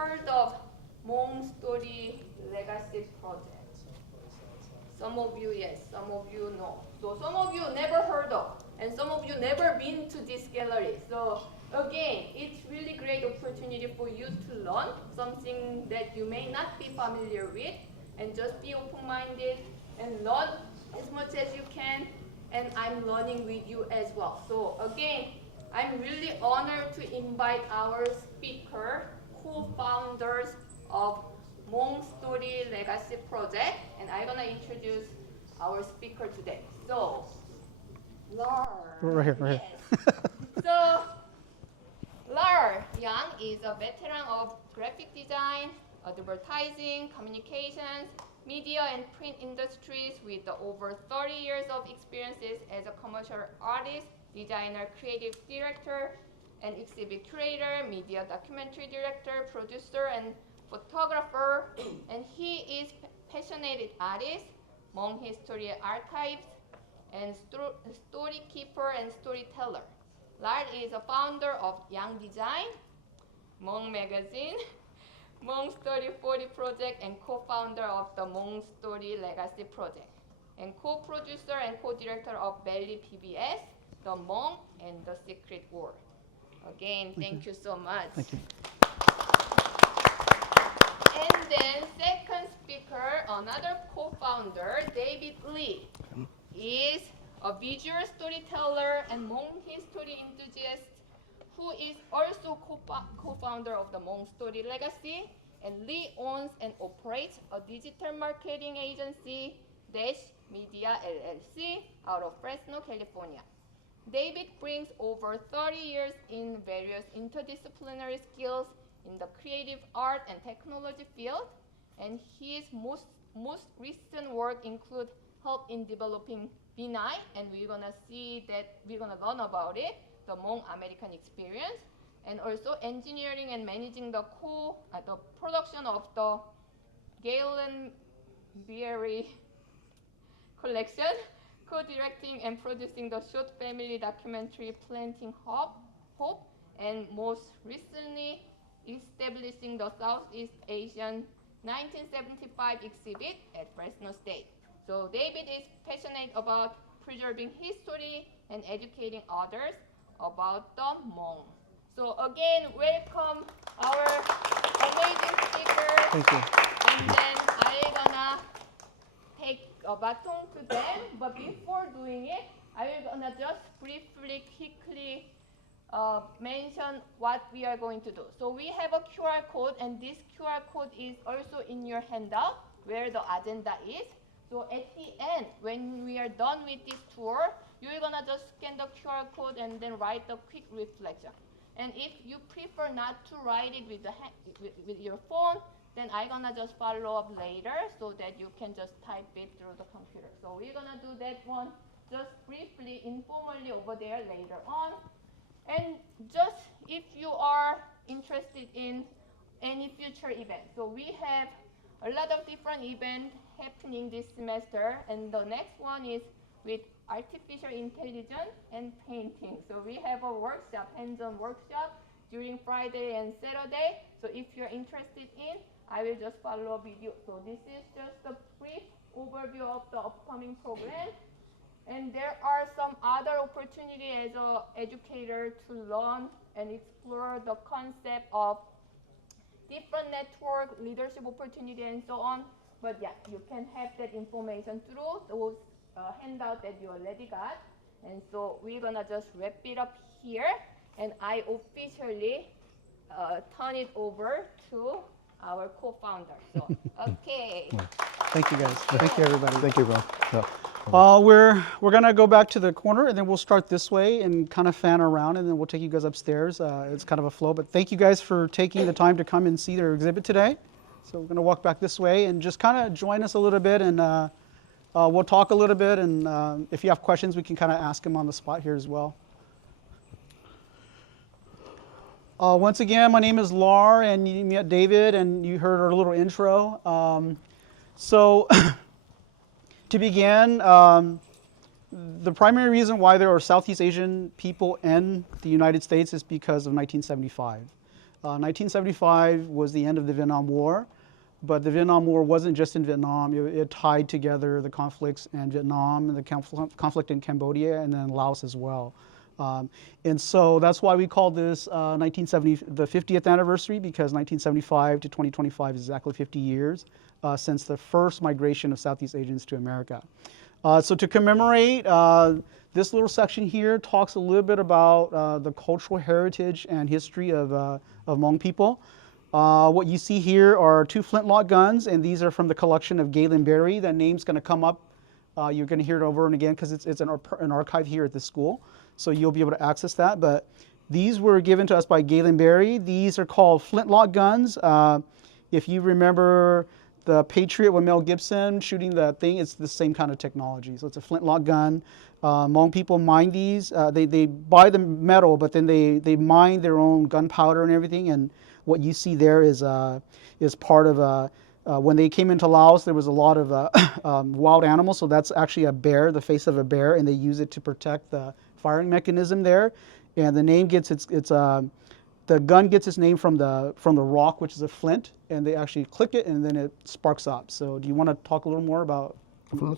heard of Hmong Legacy project? Some of you, yes, some of you know. So some of you never heard of, and some of you never been to this gallery. So again, it's really great opportunity for you to learn something that you may not be familiar with, and just be open-minded and learn as much as you can, and I'm learning with you as well. So again, I'm really honored to invite our speaker, co-founders of HmongstoryLegacy project, and I'm gonna introduce our speaker today. So, Lar. Right here, right yes. So, Lar Yang is a veteran of graphic design, advertising, communications, media and print industries with over 30 years of experiences as a commercial artist, designer, creative director, and exhibit curator, media documentary director, producer, and photographer. And he is passionate artist, Hmong history archives, and story keeper and storyteller. Lar is a founder of Young Design, Hmong Magazine, Hmong Story 40 Project, and co-founder of the Hmong Story Legacy Project, and co-producer and co-director of Belly PBS, The Hmong, and The Secret War. Again, thank you so much. Thank you. And then second speaker, another co-founder, David Lee, is a visual storyteller and Hmong history enthusiast who is also co-founder of the Hmong Story Legacy, and Lee owns and operates a digital marketing agency, Dash Media LLC, out of Fresno, California. David brings over 30 years in various interdisciplinary skills in the creative art and technology field, and his most recent work include help in developing B9, and we're gonna see that, we're gonna learn about it, the Hmong American experience, and also engineering and managing the production of the Galen Berry collection, co-directing and producing the short family documentary Planting Hope, and most recently establishing the Southeast Asian 1975 exhibit at Fresno State. So David is passionate about preserving history and educating others about the Hmong. So again, welcome our amazing speakers. Thank you. And then I'm gonna take a baton to them, but before doing it, I'm gonna just briefly, quickly mention what we are going to do. So we have a QR code, and this QR code is also in your handout where the agenda is. So at the end, when we are done with this tour, you're gonna just scan the QR code and then write a quick reflection. And if you prefer not to write it with your phone, then I'm gonna just follow up later so that you can just type it through the computer. So we're gonna do that one just briefly, informally over there later on. And just if you are interested in any future event, so we have a lot of different events happening this semester, and the next one is with artificial intelligence and painting. So we have a workshop, hands-on workshop during Friday and Saturday. So if you're interested in, I will just follow up with you. So this is just a brief overview of the upcoming program. And there are some other opportunities as an educator to learn and explore the concept of different network, leadership opportunity, and so on. But yeah, you can have that information through those handouts that you already got. And so we're gonna just wrap it up here, and I officially turn it over to our co-founder. So, okay. Thank you, guys. Thank you, everybody. Thank you, bro. Yeah. We're gonna go back to the corner, and then we'll start this way and kind of fan around, and then we'll take you guys upstairs. It's kind of a flow, but thank you guys for taking the time to come and see their exhibit today. So we're gonna walk back this way and just kind of join us a little bit, and we'll talk a little bit, and if you have questions, we can kind of ask them on the spot here as well. Once again, my name is Lar, and you met David, and you heard our little intro. So to begin, the primary reason why there are Southeast Asian people in the United States is because of 1975. 1975 was the end of the Vietnam War, but the Vietnam War wasn't just in Vietnam. It tied together the conflicts in Vietnam and the conflict in Cambodia and then Laos as well. And so that's why we call this 1970 the 50th anniversary, because 1975 to 2025 is exactly 50 years since the first migration of Southeast Asians to America. So to commemorate, this little section here talks a little bit about the cultural heritage and history of Hmong people. What you see here are 2 flintlock guns, and these are from the collection of Galen Berry. That name's going to come up. You're going to hear it over and again because it's an archive here at the school, so you'll be able to access that. But these were given to us by Galen Berry. These are called flintlock guns. If you remember the Patriot with Mel Gibson shooting the thing, it's the same kind of technology. So it's a flintlock gun. Hmong people mine these. They buy the metal, but then they mine their own gunpowder and everything. And what you see there is part of when they came into Laos, there was a lot of wild animals. So that's actually a bear, the face of a bear, and they use it to protect the firing mechanism there. And the name gets the gun gets its name from the rock, which is a flint, and they actually click it and then it sparks up. So do you want to talk a little more about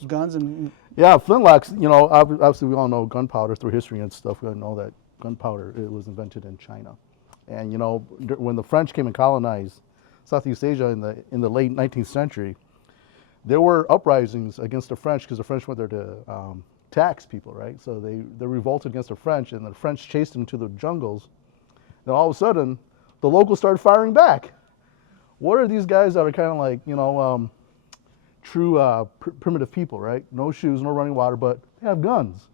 guns? And yeah, flintlocks, you know, obviously we all know gunpowder through history and stuff. We all know that gunpowder, it was invented in China. And you know, when the French came and colonized Southeast Asia in the late 19th century, there were uprisings against the French because the French went there to tax people, right? So they revolted against the French, and the French chased them to the jungles. Then all of a sudden, the locals started firing back. What are these guys that are kind of like, you know, true primitive people, right? No shoes, no running water, but they have guns.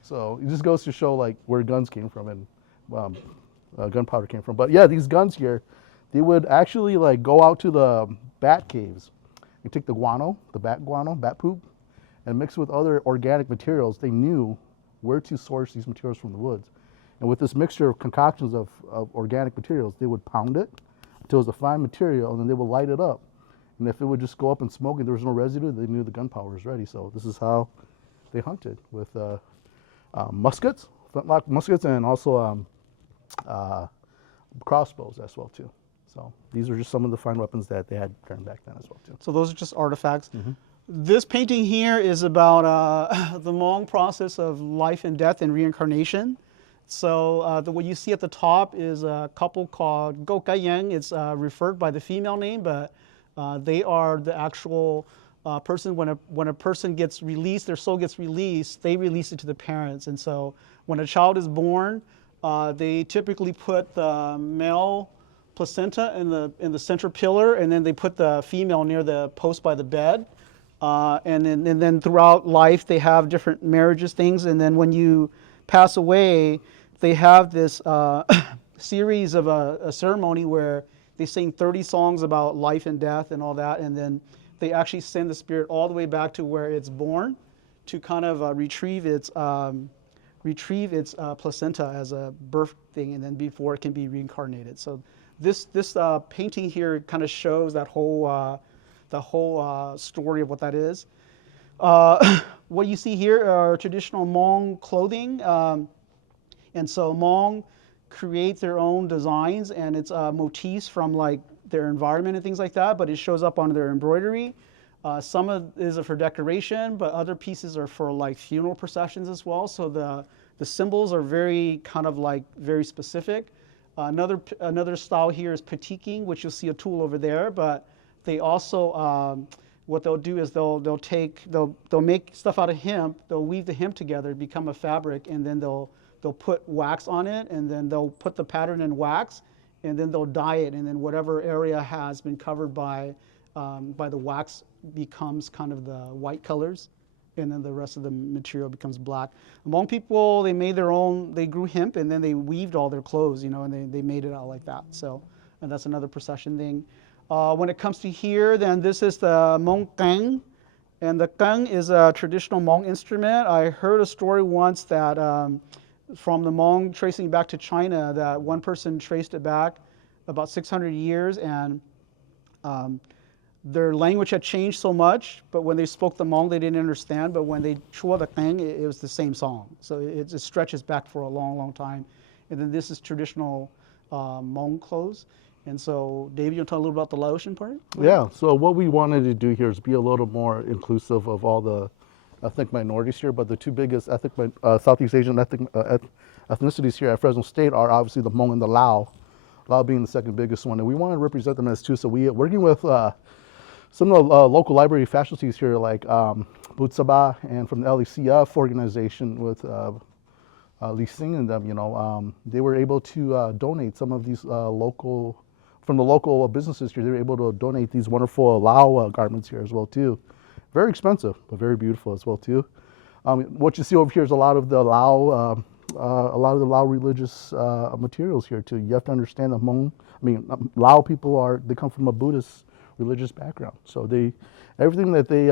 So it just goes to show like where guns came from and gunpowder came from. But yeah, these guns here, they would actually like go out to the bat caves and take the guano, the bat guano, bat poop, and mix it with other organic materials. They knew where to source these materials from the woods. And with this mixture of concoctions of organic materials, they would pound it until it was a fine material, and then they would light it up. And if it would just go up and smoke and there was no residue, they knew the gunpowder was ready. So this is how they hunted, with muskets, flintlock muskets, and also crossbows as well too. So these are just some of the fine weapons that they had carrying back then as well too. so those are just artifacts. This painting here is about the Hmong process of life and death and reincarnation. So what you see at the top is a couple called Go Kai Yang. It's referred by the female name, but they are the actual person. When a person gets released, their soul gets released, they release it to the parents. And so when a child is born, they typically put the male placenta in the center pillar, and then they put the female near the post by the bed. And then throughout life, they have different marriages, things. And then when you pass away, they have this series of a ceremony where they sing 30 songs about life and death and all that, and then they actually send the spirit all the way back to where it's born to kind of retrieve its placenta as a birth thing, and then before it can be reincarnated. So this painting here kind of shows that whole story of what that is. What you see here are traditional Hmong clothing. And so Hmong create their own designs, and it's motifs from like their environment and things like that, but it shows up on their embroidery. Some of it is for decoration, but other pieces are for like funeral processions as well. So the symbols are very kind of like very specific. Another style here is petiking, which you'll see a tool over there, but they also what they'll do is they'll make stuff out of hemp. They'll weave the hemp together, become a fabric, and then they'll put wax on it, and then they'll put the pattern in wax, and then they'll dye it, and then whatever area has been covered by the wax becomes kind of the white colors, and then the rest of the material becomes black. Hmong people, they made their own. They grew hemp, and then they weaved all their clothes, you know, and they made it out like that. So, and that's another procession thing. When it comes to here, then this is the Hmong kang, and the kang is a traditional Hmong instrument. I heard a story once that from the Hmong tracing back to China, that one person traced it back about 600 years, and their language had changed so much, but when they spoke the Hmong, they didn't understand, but when they chua the kang, it was the same song. So it stretches back for a long, long time. And then this is traditional Hmong clothes. And so, David, you want to talk a little about the Laotian part? Yeah, so what we wanted to do here is be a little more inclusive of all the ethnic minorities here, but the two biggest Southeast Asian ethnicities here at Fresno State are obviously the Hmong and the Lao, Lao being the second biggest one, and we want to represent them as two. So we're working with some of the local library faculties here, like Butsaba and from the LECF organization with Li Sing and them, they were able to donate some of these from the local businesses here. They were able to donate these wonderful Lao garments here as well too. Very expensive, but very beautiful as well too. What you see over here is a lot of the Lao religious materials here too. You have to understand the Hmong, Lao people they come from a Buddhist religious background. So everything that they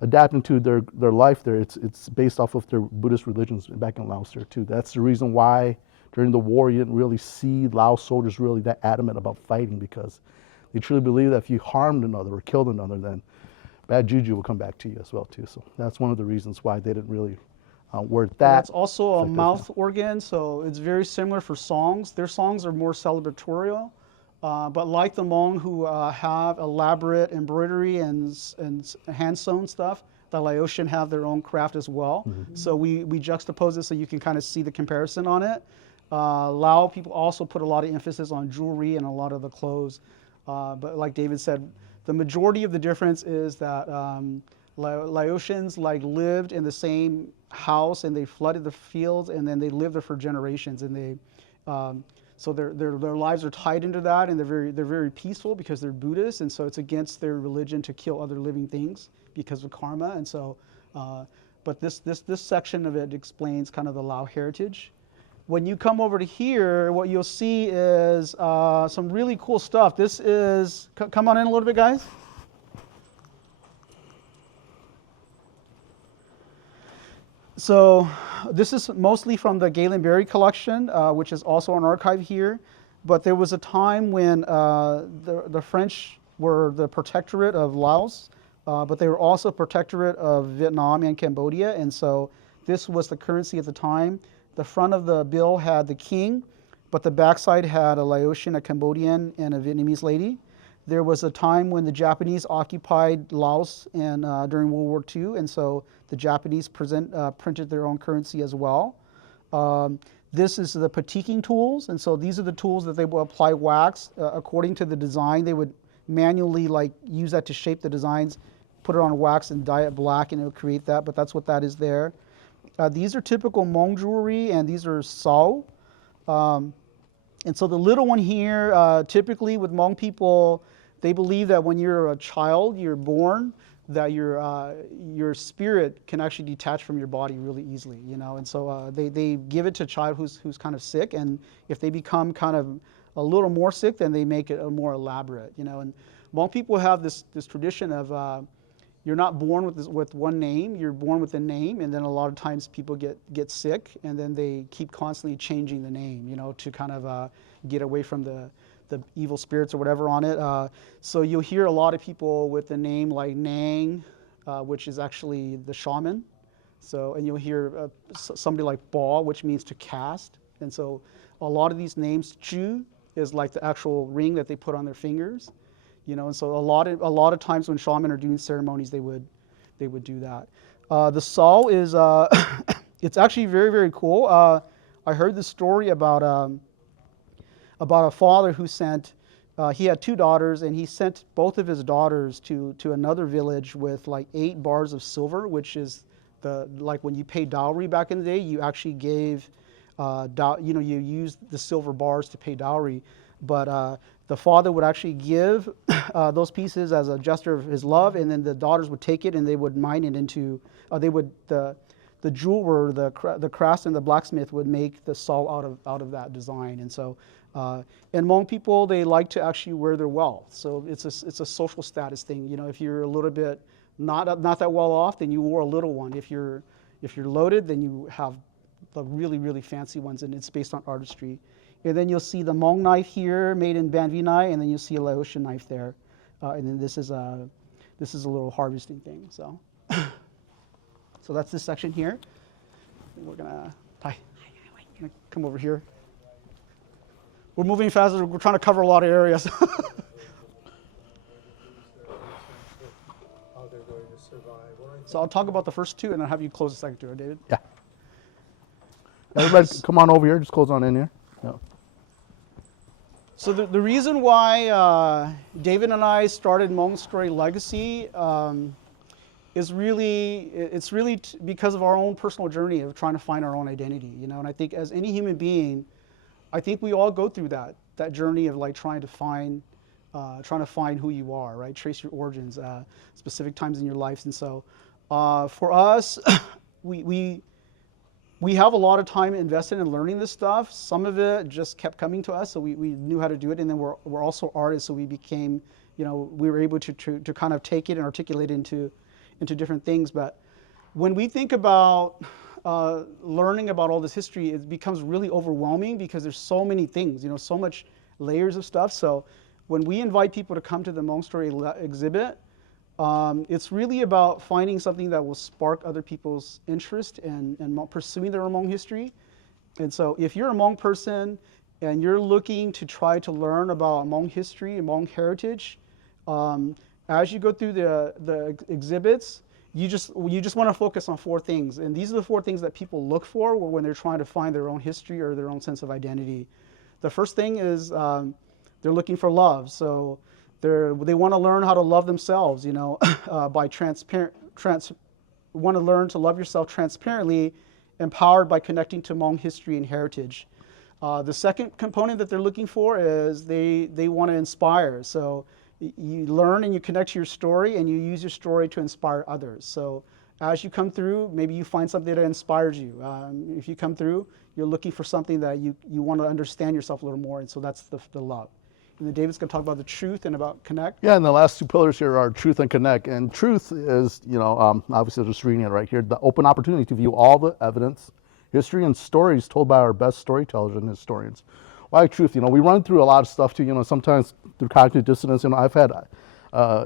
adapt into their life there, it's based off of their Buddhist religions back in Laos there too. That's the reason why during the war you didn't really see Lao soldiers really that adamant about fighting, because they truly believe that if you harmed another or killed another, then bad juju will come back to you as well too. So that's one of the reasons why they didn't really word that. That's also a mouth organ, so it's very similar for songs. Their songs are more celebratorial, but like the Hmong who have elaborate embroidery and hand-sewn stuff, the Laotian have their own craft as well. Mm-hmm. So we juxtapose it so you can kind of see the comparison on it. Lao people also put a lot of emphasis on jewelry and a lot of the clothes, but like David said, the majority of the difference is that Laotians lived in the same house and they flooded the fields and then they lived there for generations, and so their lives are tied into that, and they're very peaceful because they're Buddhists, and so it's against their religion to kill other living things because of karma. And so, but this section of it explains kind of the Lao heritage. When you come over to here, what you'll see is some really cool stuff. This is, come on in a little bit, guys. So this is mostly from the Galen Berry collection, which is also an archive here. But there was a time when the French were the protectorate of Laos, but they were also protectorate of Vietnam and Cambodia. And so this was the currency at the time. The front of the bill had the king, but the backside had a Laotian, a Cambodian, and a Vietnamese lady. There was a time when the Japanese occupied Laos during World War II, and so the Japanese printed their own currency as well. This is the patiking tools, and so these are the tools that they will apply wax according to the design. They would manually use that to shape the designs, put it on wax and dye it black, and it would create that, but that's what that is there. These are typical Hmong jewelry, and these are sao. And so the little one here, typically with Hmong people, they believe that when you're a child, you're born, that your spirit can actually detach from your body really easily, And so they give it to a child who's kind of sick, and if they become kind of a little more sick, then they make it more elaborate, And Hmong people have this tradition of you're not born with one name, you're born with a name, and then a lot of times people get sick, and then they keep constantly changing the name, to kind of get away from the evil spirits or whatever on it. So you'll hear a lot of people with a name like Nang, which is actually the shaman. So, and you'll hear somebody like Ba, which means to cast. And so a lot of these names, Chu is like the actual ring that they put on their fingers. And so a lot of times when shaman are doing ceremonies, they would do that. The Sao is it's actually very, very cool. I heard this story about a father who he had two daughters, and he sent both of his daughters to another village with 8 bars of silver, which is when you pay dowry back in the day, you actually gave you used the silver bars to pay dowry, but the father would actually give those pieces as a gesture of his love, and then the daughters would take it and they would mine it into, the jeweler, the craftsman, the blacksmith would make the sao out of that design. And so, and Hmong people, they like to actually wear their wealth. So it's a social status thing. If you're a little bit not that well off, then you wore a little one. If you're loaded, then you have the really, really fancy ones, and it's based on artistry. And then you'll see the Hmong knife here, made in Ban Vinai, and then you'll see a Laotian knife there. And then this is a little harvesting thing. So, so that's this section here. And we're gonna come over here. We're moving faster. We're trying to cover a lot of areas. How they're going to survive. Or So I'll talk about the first two, and I'll have you close the second two, right, David? Yeah. Everybody, come on over here. Just close on in here. No. So the reason why David and I started Hmong Story Legacy is really, because of our own personal journey of trying to find our own identity, you know. And I think as any human being, I think we all go through that journey of like trying to find who you are, right? Trace your origins, specific times in your lives. And so for us, we have a lot of time invested in learning this stuff. Some of it just kept coming to us, so we knew how to do it. And then we're also artists, so we became, you know, we were able to kind of take it and articulate it into different things. But when we think about learning about all this history, it becomes really overwhelming because there's so many things, you know, so much layers of stuff. So when we invite people to come to the Hmong Story exhibit, it's really about finding something that will spark other people's interest in pursuing their Hmong history. And so if you're a Hmong person and you're looking to try to learn about Hmong history and Hmong heritage, as you go through the exhibits, you just want to focus on four things. And these are the four things that people look for when they're trying to find their own history or their own sense of identity. The first thing is they're looking for love. So they want to learn how to love themselves, you know, by want to learn to love yourself transparently, empowered by connecting to Hmong history and heritage. The second component that they're looking for is they want to inspire. So you learn and you connect to your story and you use your story to inspire others. So as you come through, maybe you find something that inspires you. If you come through, you're looking for something that you want to understand yourself a little more, and so that's the love. And then David's going to talk about the truth and about connect. Yeah, and the last two pillars here are truth and connect. And truth is, you know, obviously just reading it right here, the open opportunity to view all the evidence, history, and stories told by our best storytellers and historians. Why truth? You know, we run through a lot of stuff too, you know, sometimes through cognitive dissonance. You know, I've had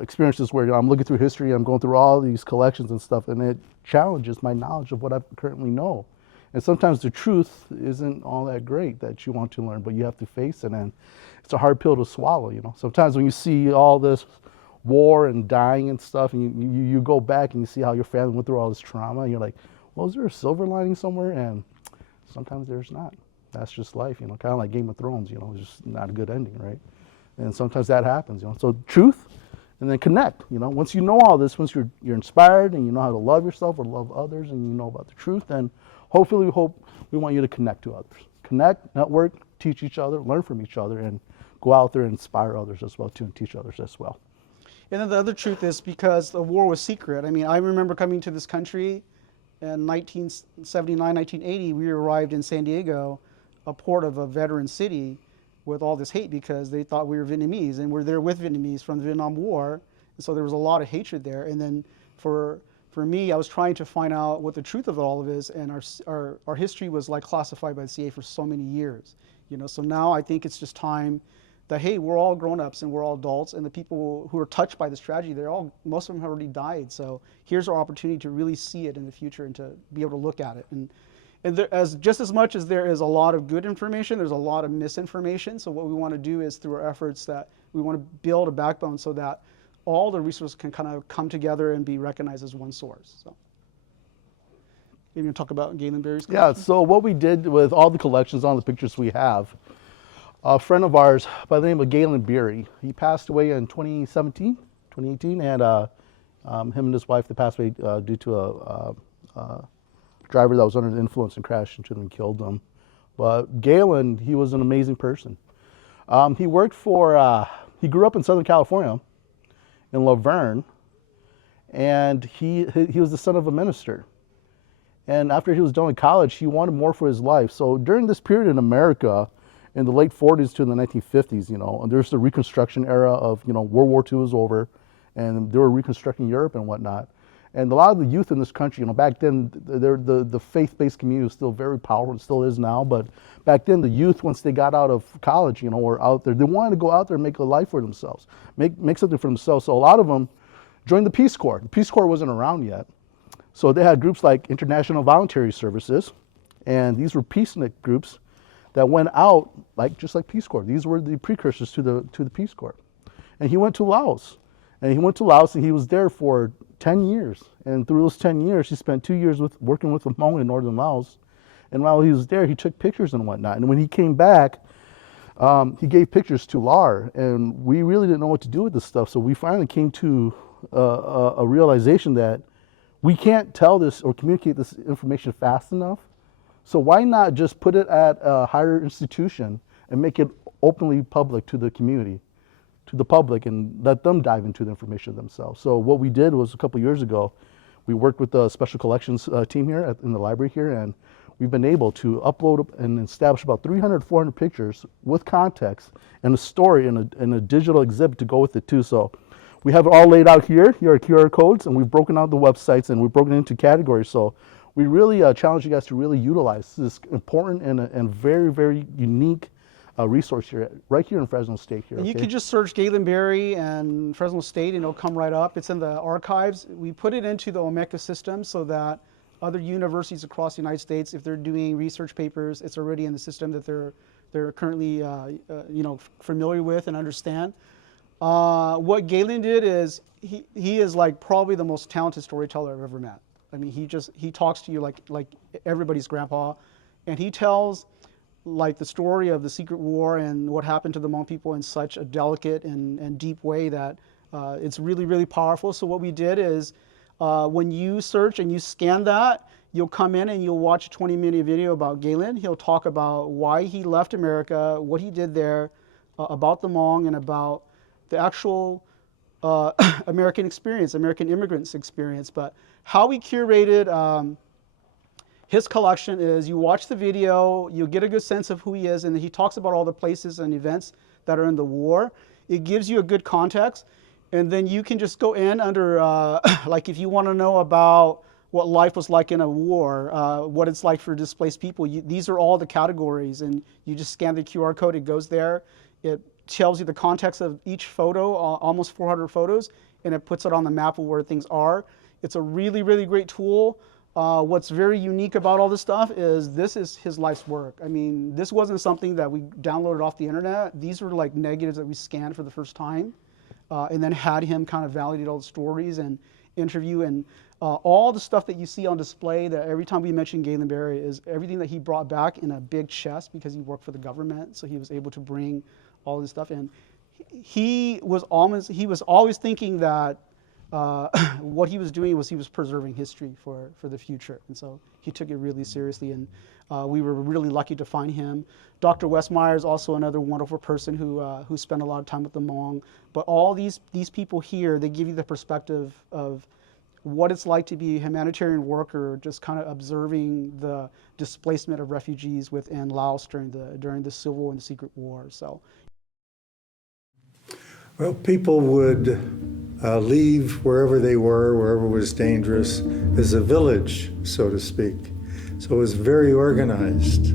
experiences where, you know, I'm looking through history, I'm going through all these collections and stuff, and it challenges my knowledge of what I currently know. And sometimes the truth isn't all that great that you want to learn, but you have to face it, and it's a hard pill to swallow, you know. Sometimes when you see all this war and dying and stuff, and you go back and you see how your family went through all this trauma, and you're like, well, is there a silver lining somewhere? And sometimes there's not. That's just life, you know, kind of like Game of Thrones, you know, it's just not a good ending, right? And sometimes that happens, you know. So truth, and then connect, you know. Once you know all this, once you're inspired and you know how to love yourself or love others, and you know about the truth, then hopefully we want you to connect to others. Connect, network, teach each other, learn from each other, and go out there and inspire others as well too, and teach others as well. And then the other truth is, because the war was secret. I mean, I remember coming to this country in 1979, 1980, we arrived in San Diego, a port of a veteran city, with all this hate because they thought we were Vietnamese, and we're there with Vietnamese from the Vietnam War. And so there was a lot of hatred there. And then for me, I was trying to find out what the truth of it all is, and our history was like classified by the CIA for so many years. You know, so now I think it's just time that, hey, we're all grown-ups and we're all adults, and the people who are touched by this tragedy, most of them have already died. So here's our opportunity to really see it in the future and to be able to look at it. And there, just as much as there is a lot of good information, there's a lot of misinformation. So what we want to do is, through our efforts, that we want to build a backbone so that all the resources can kind of come together and be recognized as one source. So maybe you can talk about Galen Berry's collection? Yeah, so what we did with all the collections, all the pictures we have, a friend of ours by the name of Galen Berry, he passed away in 2018, and him and his wife, they passed away due to a driver that was under the influence and crashed into them and killed them. But Galen, he was an amazing person. He worked for, he grew up in Southern California, in Laverne, and he was the son of a minister. And after he was done with college, he wanted more for his life. So during this period in America, in the late 40s to the 1950s, you know, and there's the Reconstruction era of, you know, World War II was over, and they were reconstructing Europe and whatnot. And a lot of the youth in this country, you know, back then, the faith-based community was still very powerful, it still is now, but back then the youth, once they got out of college, you know, or out there, they wanted to go out there and make a life for themselves, make something for themselves. So a lot of them joined the Peace Corps. The Peace Corps wasn't around yet. So they had groups like International Voluntary Services, and these were peacenik groups that went out just like Peace Corps. These were the precursors to the Peace Corps. And he went to Laos. And he was there for 10 years. And through those 10 years, he spent 2 years working with the Hmong in northern Laos. And while he was there, he took pictures and whatnot. And when he came back, he gave pictures to LAR. And we really didn't know what to do with this stuff. So we finally came to a realization that we can't tell this or communicate this information fast enough. So why not just put it at a higher institution and make it openly public to the community, to the public, and let them dive into the information themselves. So what we did was a couple years ago, we worked with the special collections team here in the library here, and we've been able to upload and establish about 300, 400 pictures with context and a story and a digital exhibit to go with it too. So we have it all laid out here. Here are QR codes, and we've broken out the websites and we've broken it into categories. So we really challenge you guys to really utilize this important and very, very unique resource here, right here in Fresno State here. And you okay? can just search Galen Berry and Fresno State and it'll come right up. It's in the archives. We put it into the Omeka system so that other universities across the United States, if they're doing research papers, it's already in the system that they're currently familiar with and understand. What Galen did is he is like probably the most talented storyteller I've ever met. I mean, he talks to you like everybody's grandpa, and he tells like the story of the Secret War and what happened to the Hmong people in such a delicate and deep way that it's really, really powerful. So what we did is when you search and you scan that, you'll come in and you'll watch a 20-minute video about Galen. He'll talk about why he left America, what he did there, about the Hmong, and about the actual American experience, American immigrants experience. But how we curated his collection is you watch the video, you get a good sense of who he is, and he talks about all the places and events that are in the war. It gives you a good context, and then you can just go in under, like if you want to know about what life was like in a war, what it's like for displaced people, these are all the categories, and you just scan the QR code, it goes there. It tells you the context of each photo, almost 400 photos, and it puts it on the map of where things are. It's a really, really great tool. What's very unique about all this stuff is this is his life's work. I mean, this wasn't something that we downloaded off the internet. These were like negatives that we scanned for the first time, and then had him kind of validate all the stories and interview, and all the stuff that you see on display, that every time we mention Galen Berry is everything that he brought back in a big chest because he worked for the government, so he was able to bring all this stuff in. He was always thinking that what he was doing was he was preserving history for the future, and so he took it really seriously, and we were really lucky to find him. Dr. Westmeyer is also another wonderful person who spent a lot of time with the Hmong. But all these people here, they give you the perspective of what it's like to be a humanitarian worker, just kind of observing the displacement of refugees within Laos during the Civil and the Secret War. So. Well, people would leave wherever they were, wherever was dangerous, as a village, so to speak. So it was very organized.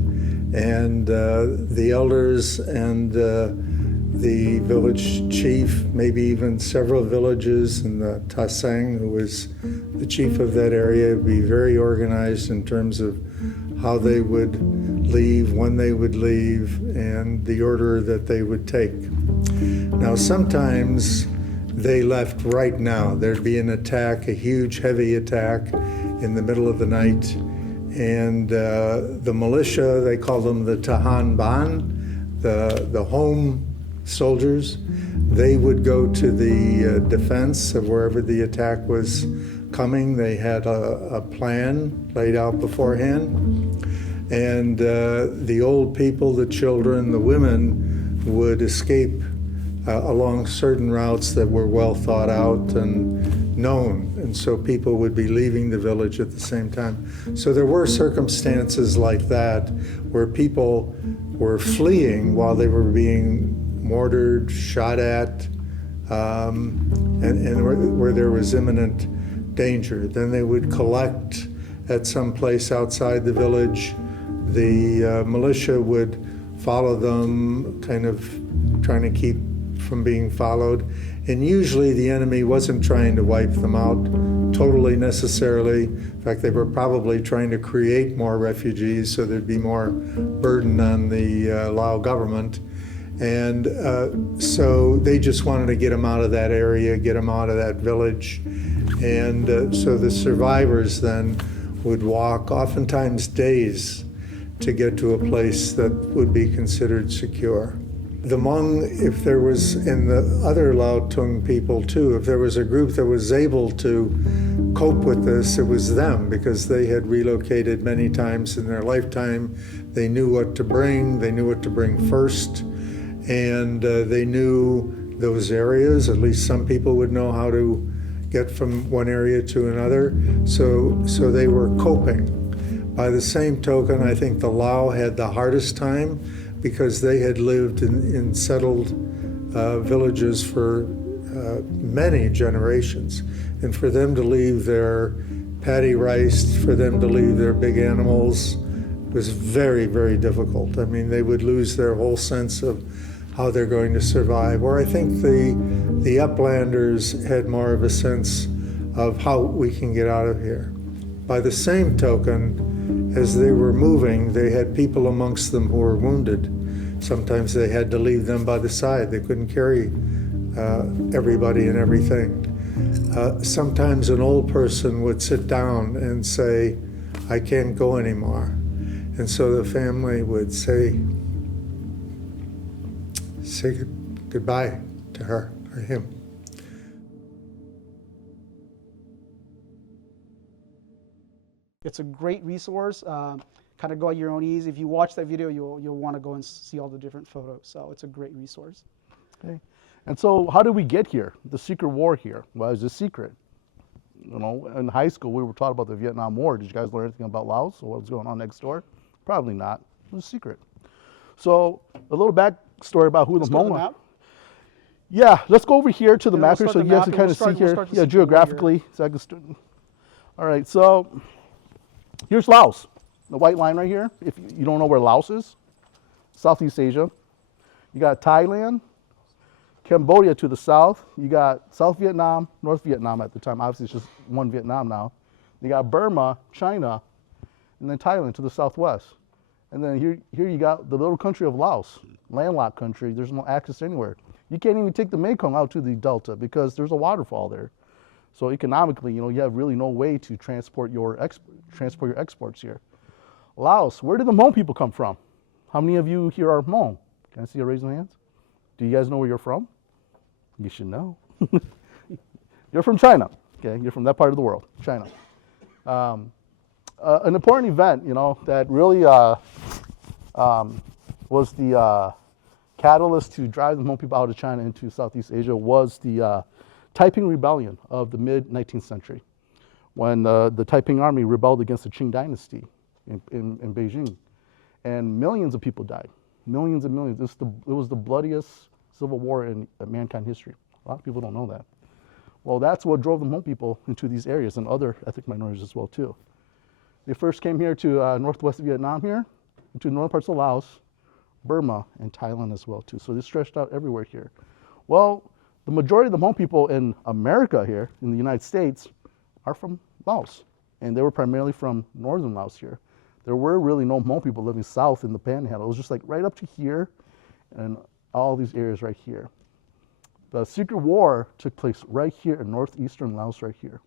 And the elders and the village chief, maybe even several villages, and the Taseng, who was the chief of that area, would be very organized in terms of how they would leave, when they would leave, and the order that they would take. Now, sometimes they left right now. There'd be an attack, a huge, heavy attack in the middle of the night, and the militia, they call them the Tahan Ban, the home soldiers, they would go to the defense of wherever the attack was coming. They had a plan laid out beforehand, and the old people, the children, the women would escape along certain routes that were well thought out and known, and so people would be leaving the village at the same time. So there were circumstances like that where people were fleeing while they were being mortared, shot at, and where there was imminent danger. Then they would collect at some place outside the village. The militia would follow them, kind of trying to keep from being followed. And usually the enemy wasn't trying to wipe them out, totally necessarily. In fact, they were probably trying to create more refugees so there'd be more burden on the Lao government. And so they just wanted to get them out of that area, get them out of that village. And so the survivors then would walk, oftentimes days, to get to a place that would be considered secure. The Hmong, if there was, and the other Lao Tung people too, if there was a group that was able to cope with this, it was them, because they had relocated many times in their lifetime. They knew what to bring, they knew what to bring first, and they knew those areas. At least some people would know how to get from one area to another, so they were coping. By the same token, I think the Lao had the hardest time because they had lived in settled villages for many generations. And for them to leave their paddy rice, for them to leave their big animals, was very, very difficult. I mean, they would lose their whole sense of how they're going to survive. Where I think the uplanders had more of a sense of how we can get out of here. By the same token, as they were moving, they had people amongst them who were wounded. Sometimes they had to leave them by the side. They couldn't carry everybody and everything. Sometimes an old person would sit down and say, "I can't go anymore." And so the family would say goodbye to her or him. It's a great resource. Kind of go at your own ease. If you watch that video, you'll want to go and see all the different photos. So it's a great resource. Okay. And so how did we get here? The secret war here. Well, it's a secret. You know, in high school, we were taught about the Vietnam War. Did you guys learn anything about Laos or what was going on next door? Probably not. It was a secret. So a little backstory about who the Hmong were. Yeah, let's go over here to the map here so you guys can kind of see here. Yeah, geographically. So I can all right, so here's Laos. The white line right here. If you don't know where Laos is, Southeast Asia. You got Thailand, Cambodia to the south. You got South Vietnam, North Vietnam at the time. Obviously, it's just one Vietnam now. You got Burma, China, and then Thailand to the southwest. And then here you got the little country of Laos, landlocked country. There's no access anywhere. You can't even take the Mekong out to the delta because there's a waterfall there. So economically, you have really no way to transport your exports here. Laos, where did the Hmong people come from? How many of you here are Hmong? Can I see a raise of hands? Do you guys know where you're from? You should know. You're from China. Okay, you're from that part of the world, China. An important event, that really was the catalyst to drive the Hmong people out of China into Southeast Asia was the Taiping Rebellion of the mid-19th century, when the Taiping Army rebelled against the Qing dynasty in Beijing, and millions of people died, millions and millions. It was the bloodiest civil war in mankind history. A lot of people don't know that. Well, that's what drove the Hmong people into these areas and other ethnic minorities as well too. They first came here to northwest Vietnam here, into the northern parts of Laos, Burma, and Thailand as well too. So they stretched out everywhere here. Well, the majority of the Hmong people in America here, in the United States, are from Laos. And they were primarily from northern Laos here. There were really no Hmong people living south in the Panhandle. It was just like right up to here and all these areas right here. The secret war took place right here in northeastern Laos right here.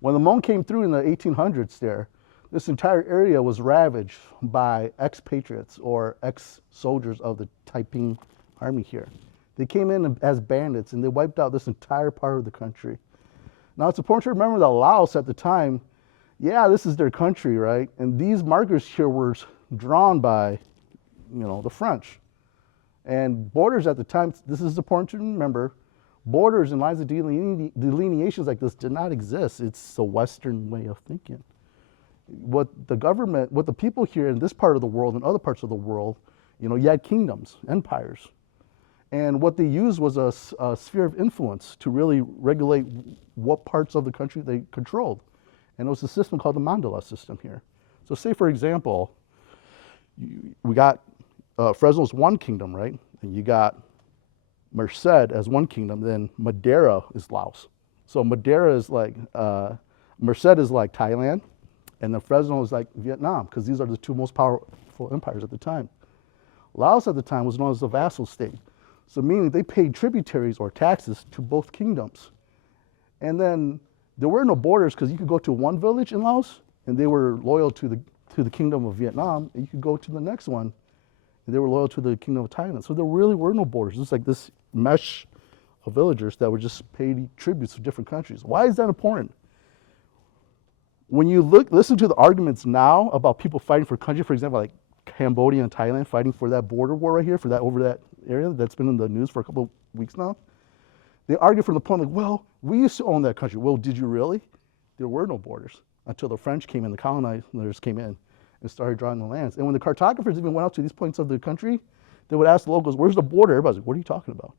When the Hmong came through in the 1800s there, this entire area was ravaged by expatriates or ex-soldiers of the Taiping Army here. They came in as bandits and they wiped out this entire part of the country. Now it's important to remember that Laos at the time, yeah, this is their country, right? And these markers here were drawn by, the French. And borders at the time, this is important to remember, borders and lines of delineations like this did not exist. It's a Western way of thinking. What the people here in this part of the world and other parts of the world, you had kingdoms, empires. And what they used was a sphere of influence to really regulate what parts of the country they controlled. And it was a system called the mandala system here. So say, for example, we got Fresno's one kingdom, right? And you got Merced as one kingdom, then Madeira is Laos. So Madeira is like, Merced is like Thailand, and then Fresno is like Vietnam, because these are the two most powerful empires at the time. Laos at the time was known as a vassal state. So meaning they paid tributaries or taxes to both kingdoms. And then there were no borders, because you could go to one village in Laos and they were loyal to the kingdom of Vietnam, and you could go to the next one and they were loyal to the kingdom of Thailand. So there really were no borders. It's like this mesh of villagers that would just pay tributes to different countries. Why is that important? When you listen to the arguments now about people fighting for country, for example, like Cambodia and Thailand fighting for that border war right here, for that over that area that's been in the news for a couple of weeks now, they argue from the point like, well, we used to own that country. Well, did you really? There were no borders until the French came in, the colonizers came in and started drawing the lands. And when the cartographers even went out to these points of the country, they would ask the locals, where's the border? Everybody's like, what are you talking about?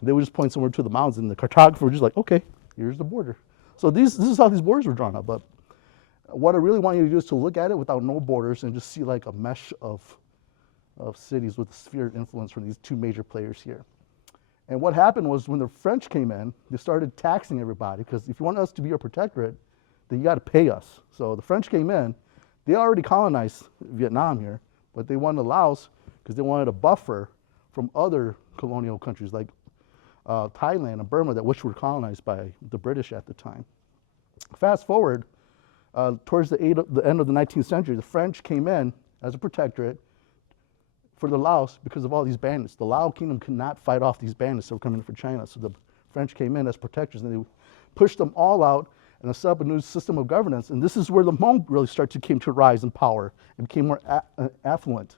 And they would just point somewhere to the mountains, and the cartographer was just like, okay, here's the border. So this is how these borders were drawn up. But what I really want you to do is to look at it without no borders and just see like a mesh of cities with a sphere of influence from these two major players here. And what happened was when the French came in, they started taxing everybody, because if you want us to be your protectorate, then you got to pay us. So the French came in, they already colonized Vietnam here, but they wanted Laos because they wanted a buffer from other colonial countries like Thailand and Burma, which were colonized by the British at the time. Fast forward, towards the end of the 19th century, the French came in as a protectorate for the Laos because of all these bandits. The Lao kingdom could not fight off these bandits that were coming in from China, so the French came in as protectors, and they pushed them all out and set up a new system of governance. And this is where the Hmong really came to rise in power and became more affluent,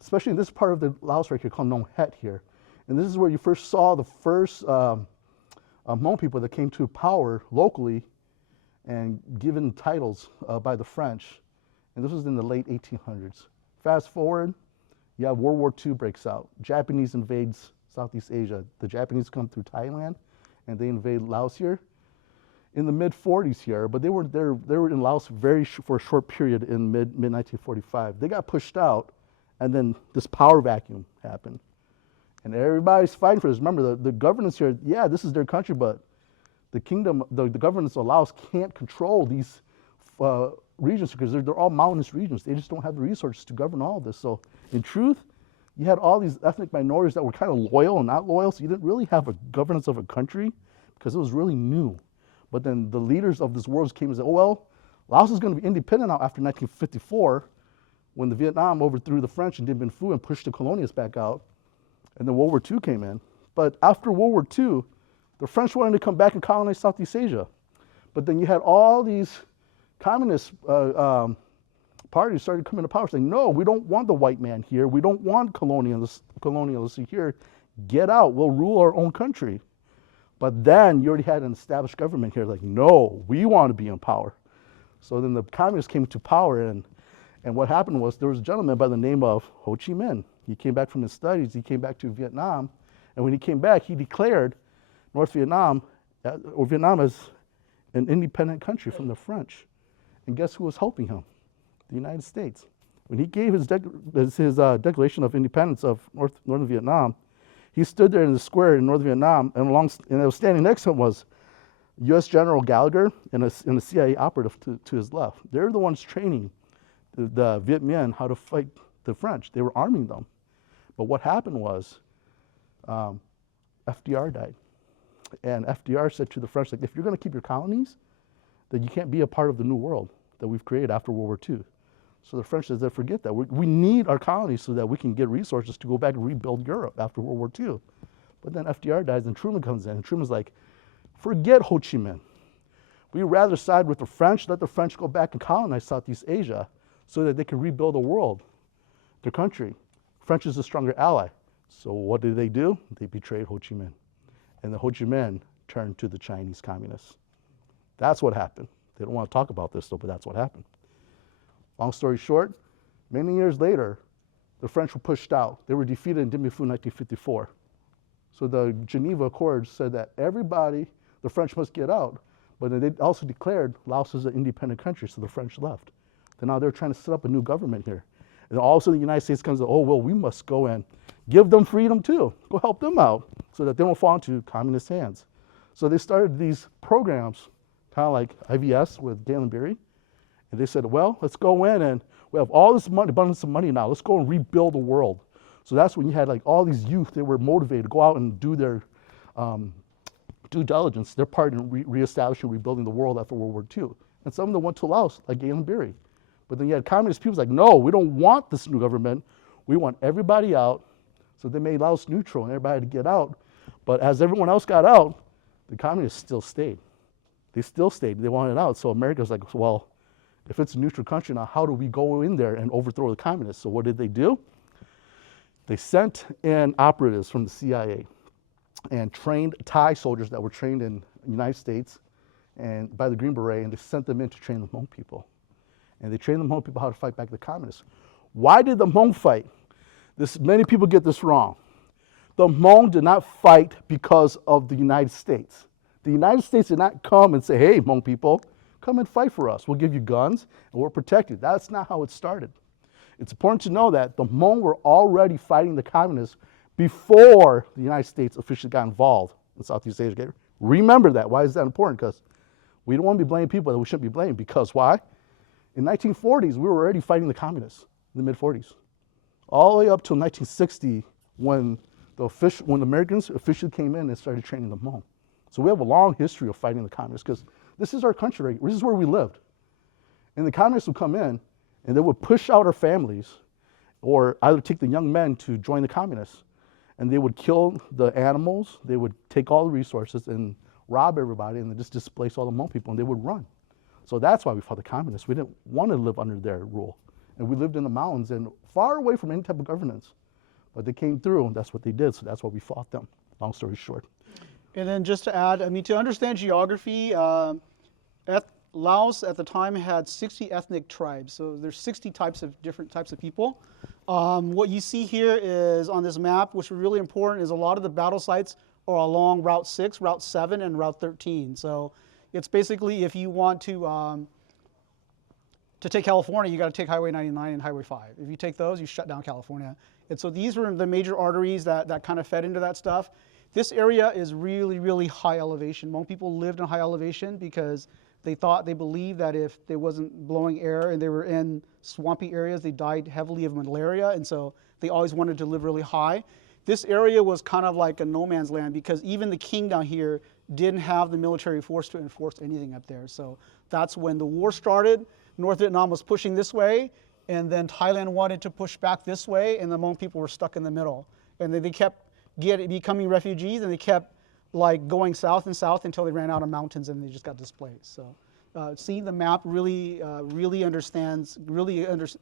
especially in this part of the Laos right here called Nong Het here. And this is where you first saw the first Hmong people that came to power locally and given titles by the French. And this was in the late 1800s. Fast forward, you have World War II breaks out. Japanese invades Southeast Asia. The Japanese come through Thailand and they invade Laos here in the mid-40s here, but they were in Laos for a short period in mid-1945. They got pushed out, and then this power vacuum happened. And everybody's fighting for this. Remember, the governance here, yeah, this is their country, but the kingdom, the governance of Laos can't control these regions because they're all mountainous regions. They just don't have the resources to govern all of this. So in truth, you had all these ethnic minorities that were kind of loyal and not loyal, so you didn't really have a governance of a country because it was really new. But then the leaders of this world came and said, oh, well, Laos is going to be independent now after 1954 when the Vietnam overthrew the French and Dien Bien Phu and pushed the colonialists back out. And then World War II came in. But after World War II, the French wanted to come back and colonize Southeast Asia. But then you had all these communist parties started coming to power saying, no, we don't want the white man here. We don't want colonialists here. Get out. We'll rule our own country. But then you already had an established government here like, no, we want to be in power. So then the communists came to power, and what happened was there was a gentleman by the name of Ho Chi Minh. He came back from his studies. He came back to Vietnam. And when he came back, he declared North Vietnam, or Vietnam as an independent country from the French. And guess who was helping him? The United States. When he gave his Declaration of Independence of Northern Vietnam, he stood there in the square in Northern Vietnam, and I was standing next to him was U.S. General Gallagher and a CIA operative to his left. They're the ones training the Viet Minh how to fight the French. They were arming them. But what happened was FDR died. And FDR said to the French, like, if you're going to keep your colonies, then you can't be a part of the new world that we've created after World War II. So the French said, forget that. We need our colonies so that we can get resources to go back and rebuild Europe after World War II. But then FDR dies and Truman comes in. And Truman's like, forget Ho Chi Minh. We'd rather side with the French, let the French go back and colonize Southeast Asia so that they can rebuild the world, their country. French is a stronger ally. So what did they do? They betrayed Ho Chi Minh. And the Ho Chi Minh turned to the Chinese communists. That's what happened. They don't want to talk about this though, but that's what happened. Long story short, many years later, the French were pushed out. They were defeated in Dien Bien Phu in 1954. So the Geneva Accords said that everybody, the French must get out, but then they also declared Laos as an independent country, so the French left. Then now they're trying to set up a new government here. And also the United States comes, oh, well, we must go and give them freedom too. Go help them out so that they don't fall into communist hands. So they started these programs, kind of like IVS with Galen Berry, and they said, well, let's go in and we have all this money, abundance of money now. Let's go and rebuild the world. So that's when you had like all these youth that were motivated to go out and do their due diligence, their part in reestablishing, rebuilding the world after World War II. And some of them went to Laos, like Galen Berry. But then you had communist people like, no, we don't want this new government. We want everybody out. So they made Laos neutral and everybody had to get out. But as everyone else got out, the communists still stayed. They still stayed. They wanted out. So America's like, well, if it's a neutral country now, how do we go in there and overthrow the communists? So what did they do? They sent in operatives from the CIA and trained Thai soldiers that were trained in the United States and by the Green Beret, and they sent them in to train the Hmong people. And they trained the Hmong people how to fight back the communists. Why did the Hmong fight? Many people get this wrong. The Hmong did not fight because of the United States. The United States did not come and say, hey, Hmong people, come and fight for us. We'll give you guns and we'll protect you. That's not how it started. It's important to know that the Hmong were already fighting the communists before the United States officially got involved in Southeast Asia. Remember that. Why is that important? Because we don't want to be blaming people that we shouldn't be blaming. Because why? In 1940s, we were already fighting the communists in the mid-40s. All the way up till 1960 when the Americans officially came in and started training the Hmong. So we have a long history of fighting the communists because this is our country, right? This is where we lived. And the communists would come in and they would push out our families or either take the young men to join the communists. And they would kill the animals, they would take all the resources and rob everybody and then just displace all the Hmong people and they would run. So that's why we fought the communists. We didn't want to live under their rule. And we lived in the mountains and far away from any type of governance. But they came through and that's what they did, so that's why we fought them, long story short. And then just to add, I mean, to understand geography, Laos at the time had 60 ethnic tribes. So there's 60 different types of people. What you see here is on this map, which is really important, is a lot of the battle sites are along Route 6, Route 7, and Route 13. So it's basically if you want to take California, you got to take Highway 99 and Highway 5. If you take those, you shut down California. And so these were the major arteries that kind of fed into that stuff. This area is really, really high elevation. Hmong people lived in high elevation because they believed that if they wasn't blowing air and they were in swampy areas, they died heavily of malaria, and so they always wanted to live really high. This area was kind of like a no man's land because even the king down here didn't have the military force to enforce anything up there. So that's when the war started. North Vietnam was pushing this way, and then Thailand wanted to push back this way, and the Hmong people were stuck in the middle. And then they kept becoming refugees, and they kept like going south and south until they ran out of mountains and they just got displaced. So seeing the map really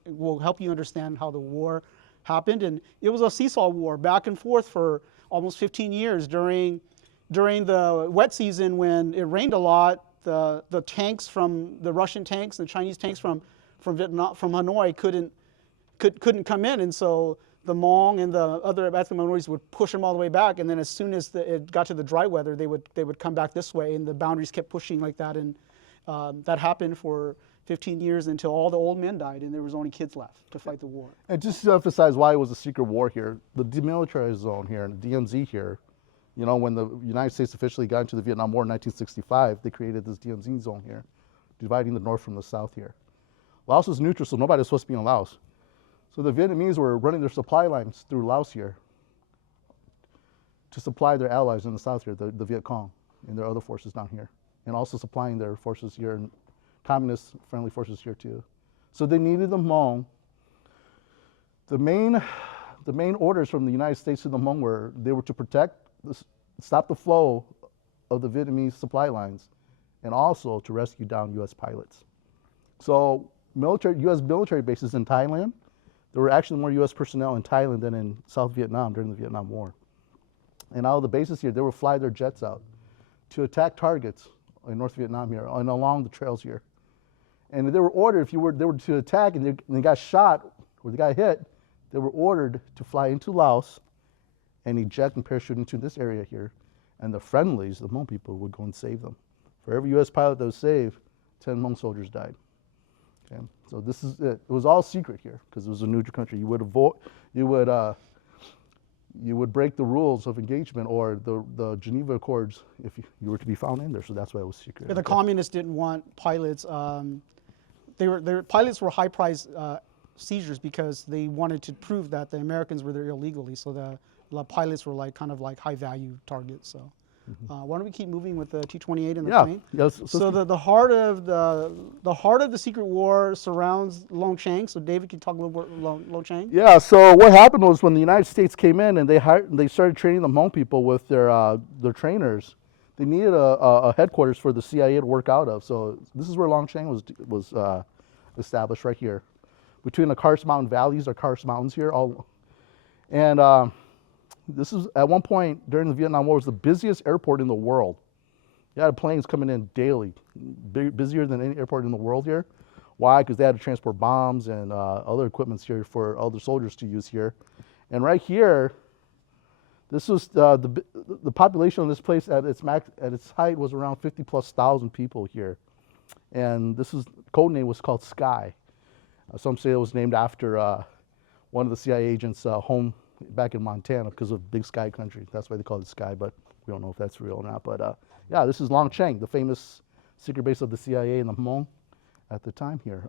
will help you understand how the war happened. And it was a seesaw war, back and forth for almost 15 years. During the wet season when it rained a lot, the tanks from the Russian tanks, the Chinese tanks from Vietnam, from Hanoi couldn't come in, and so the Hmong and the other ethnic minorities would push them all the way back, and then as soon as it got to the dry weather, they would come back this way, and the boundaries kept pushing like that, and that happened for 15 years until all the old men died, and there was only kids left to fight the war. And just to emphasize why it was a secret war here, the demilitarized zone here, and the DMZ here, you know, when the United States officially got into the Vietnam War in 1965, they created this DMZ zone here, dividing the north from the south here. Laos was neutral, so nobody was supposed to be in Laos. So the Vietnamese were running their supply lines through Laos here to supply their allies in the south here, the Viet Cong and their other forces down here, and also supplying their forces here and communist-friendly forces here too. So they needed the Hmong. The main orders from the United States to the Hmong were they were to protect, stop the flow of the Vietnamese supply lines, and also to rescue down U.S. pilots. So U.S. military bases in Thailand, there were actually more U.S. personnel in Thailand than in South Vietnam during the Vietnam War. And out of the bases here, they would fly their jets out to attack targets in North Vietnam here and along the trails here. And they were ordered, if they were to attack and they got shot or they got hit, they were ordered to fly into Laos and eject and parachute into this area here. And the friendlies, the Hmong people, would go and save them. For every U.S. pilot that was saved, 10 Hmong soldiers died. Okay? So this is it. It was all secret here because it was a neutral country. You you would break the rules of engagement or the Geneva Accords if you were to be found in there. So that's why it was secret. Yeah, the communists didn't want pilots. Pilots were high-priced seizures because they wanted to prove that the Americans were there illegally. So the pilots were like kind of like high-value targets. So why don't we keep moving with the T-28 and the plane? Yeah. So the heart of the secret war surrounds Longchang. So David, can you talk a little bit about Longchang? Yeah. So what happened was when the United States came in and they started training the Hmong people with their trainers, they needed a headquarters for the CIA to work out of. So this is where Longchang was established, right here, between the Karst Mountain valleys or Karst Mountains here. This is, at one point during the Vietnam War, was the busiest airport in the world. You had planes coming in daily, busier than any airport in the world here. Why? Because they had to transport bombs and other equipments here for other soldiers to use here. And right here, this was the population of this place at its height was around 50,000+ people here. And this code name was called Sky. Some say it was named after one of the CIA agents' home back in Montana because of Big Sky Country. That's why they call it Sky, but we don't know if that's real or not. But yeah, this is Longchang, the famous secret base of the CIA and the Hmong at the time here.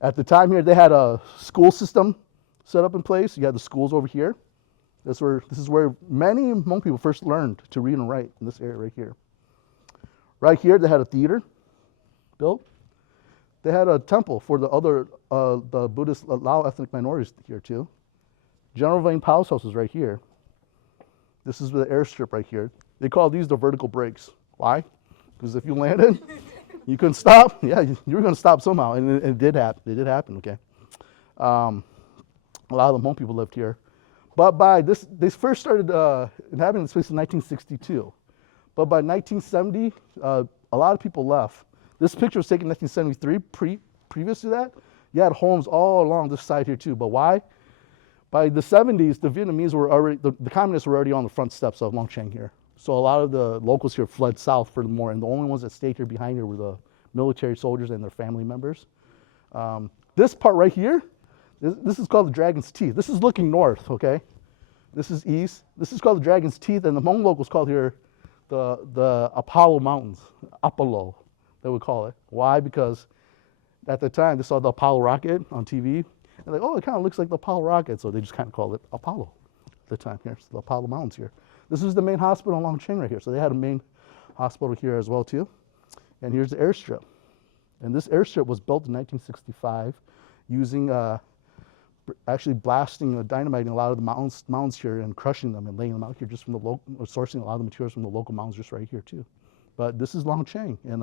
At the time here, they had a school system set up in place. You had the schools over here. This is where many Hmong people first learned to read and write, in this area right here. Right here, they had a theater built. They had a temple for the Buddhist Lao ethnic minorities here too. General Vang Pau's house is right here. This is the airstrip right here. They call these the vertical brakes. Why? Because if you landed, you couldn't stop. Yeah, you were going to stop somehow, and it did happen. It did happen. Okay. A lot of the Hmong people lived here, but they first started inhabiting this place in 1962. But by 1970, a lot of people left. This picture was taken in 1973. Previous to that, you had homes all along this side here too. But why? By the 70s, the Vietnamese were already, the communists were already on the front steps of Longchang here. So a lot of the locals here fled south furthermore, and the only ones that stayed here behind here were the military soldiers and their family members. This part right here, this is called the Dragon's Teeth. This is looking north, okay? This is east. This is called the Dragon's Teeth, and the Hmong locals called here the Apollo Mountains, Apollo, they would call it. Why? Because at the time, they saw the Apollo rocket on TV, and like, oh, it kind of looks like the Apollo rocket, so they just kind of called it Apollo at the time here. So the Apollo Mountains here. This is the main hospital in Longchang right here. So they had a main hospital here as well too. And here's the airstrip. And this airstrip was built in 1965 using, actually blasting, dynamiting a lot of the mountains here and crushing them and laying them out here just from the local, sourcing a lot of the materials from the local mountains just right here too. But this is Longchang, and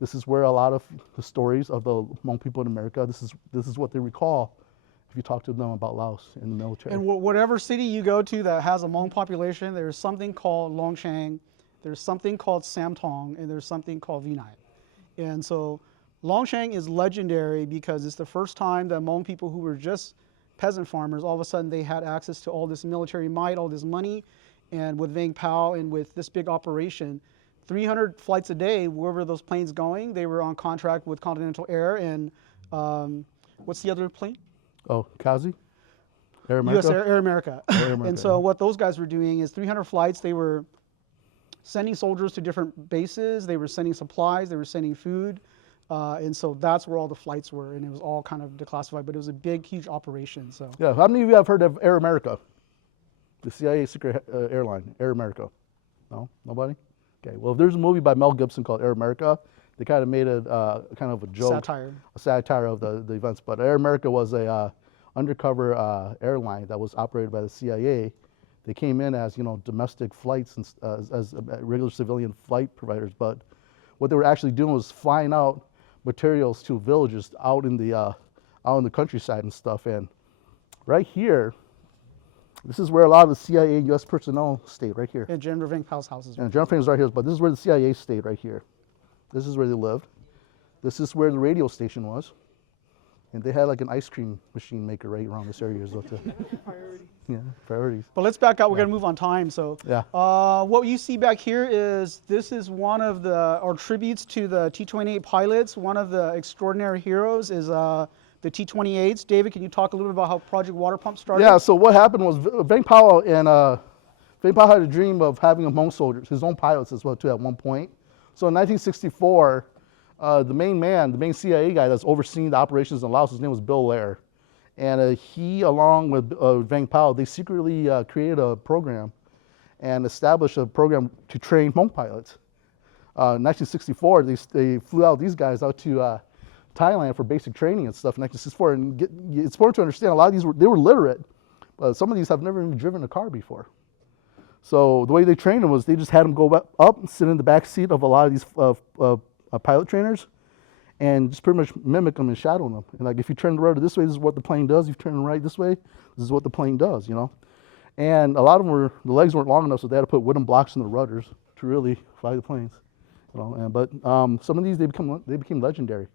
this is where a lot of the stories of the Hmong people in America, this is what they recall if you talk to them about Laos in the military. And whatever city you go to that has a Hmong population, there's something called Longchang, there's something called Samtong, and there's something called Vinai. And so Longchang is legendary because it's the first time that Hmong people who were just peasant farmers, all of a sudden they had access to all this military might, all this money, and with Vang Pao and with this big operation, 300 flights a day, wherever those planes going, they were on contract with Continental Air and what's the other plane? Oh, Kazi? Air America? US Air America. Air America. And so what those guys were doing is 300 flights, they were sending soldiers to different bases, they were sending supplies, they were sending food, and so that's where all the flights were, and it was all kind of declassified, but it was a big, huge operation. So yeah, how many of you have heard of Air America? The CIA secret airline, Air America? No? Nobody? Okay, well, there's a movie by Mel Gibson called Air America. They kind of made it kind of a joke. A satire of the events. But Air America was a undercover airline that was operated by the CIA. They came in as, domestic flights and as regular civilian flight providers. But what they were actually doing was flying out materials to villages out in the countryside and stuff. And right here, this is where a lot of the CIA and U.S. personnel stayed, right here. and General Vang Pao's house is right. And General Vang's right here, but this is where the CIA stayed, right here. This is where they lived. This is where the radio station was. And they had like an ice cream machine maker right around this area as well too. Priority. Yeah, priorities. But let's back up. We're going to move on time. So Yeah. what you see back here is this is one of our tributes to the T-28 pilots. One of the extraordinary heroes is the T-28s. David, can you talk a little bit about how Project Water Pump started? Yeah, so what happened was Vang Pao had a dream of having Hmong soldiers, his own pilots as well too at one point. So in 1964, the main CIA guy that's overseeing the operations in Laos, his name was Bill Lair. And he, along with Vang Pao, they secretly created a program and established a program to train Hmong pilots. In 1964, they flew out these guys out to Thailand for basic training and stuff in 1964. And it's important to understand, a lot of these they were literate, but some of these have never even driven a car before. So the way they trained them was they just had them go up and sit in the back seat of a lot of these pilot trainers, and just pretty much mimic them and shadow them. And like, if you turn the rudder this way, this is what the plane does. If you turn it right this way, this is what the plane does, you know. And a lot of them the legs weren't long enough, so they had to put wooden blocks in the rudders to really fly the planes, you know. And but some of these they became legendary.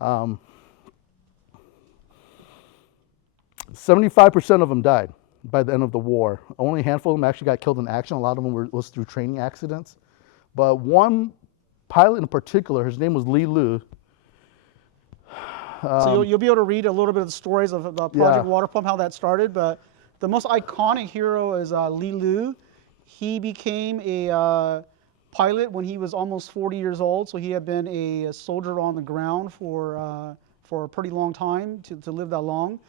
75% of them died by the end of the war. Only a handful of them actually got killed in action. A lot of them was through training accidents. But one pilot in particular, his name was Li Lu. So you'll be able to read a little bit of the stories of the Project Water Pump, how that started. But the most iconic hero is Li Lu. He became a pilot when he was almost 40 years old. So he had been a soldier on the ground for a pretty long time, to live that long.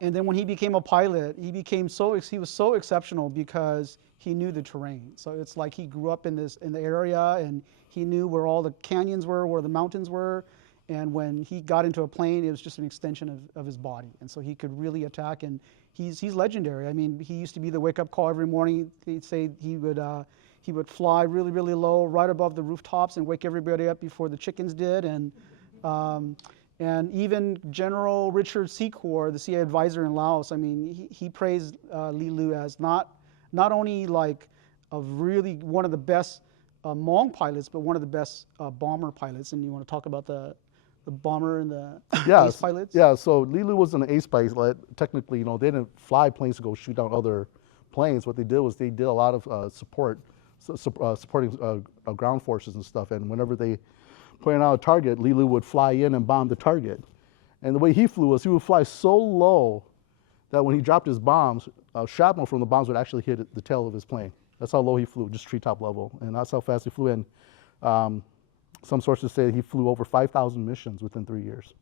And then when he became a pilot, he was so exceptional because he knew the terrain. So it's like he grew up in the area, and he knew where all the canyons were, where the mountains were. And when he got into a plane, it was just an extension of his body. And so he could really attack, and he's legendary. I mean, he used to be the wake-up call every morning. They'd say he would fly really, really low, right above the rooftops, and wake everybody up before the chickens did. And even General Richard Secor, the CIA advisor in Laos, I mean, he praised Li Lu as not only like really one of the best Hmong pilots, but one of the best bomber pilots. And you want to talk about the bomber and the ace pilots? Yeah, so Li Lu was an ace pilot. Technically, you know, they didn't fly planes to go shoot down other planes. What they did was they did a lot of supporting ground forces and stuff. And whenever they pointed out a target, Li Lu would fly in and bomb the target. And the way he flew was he would fly so low that when he dropped his bombs, shrapnel from the bombs would actually hit the tail of his plane. That's how low he flew, just treetop level. And that's how fast he flew in. Some sources say he flew over 5,000 missions within 3 years.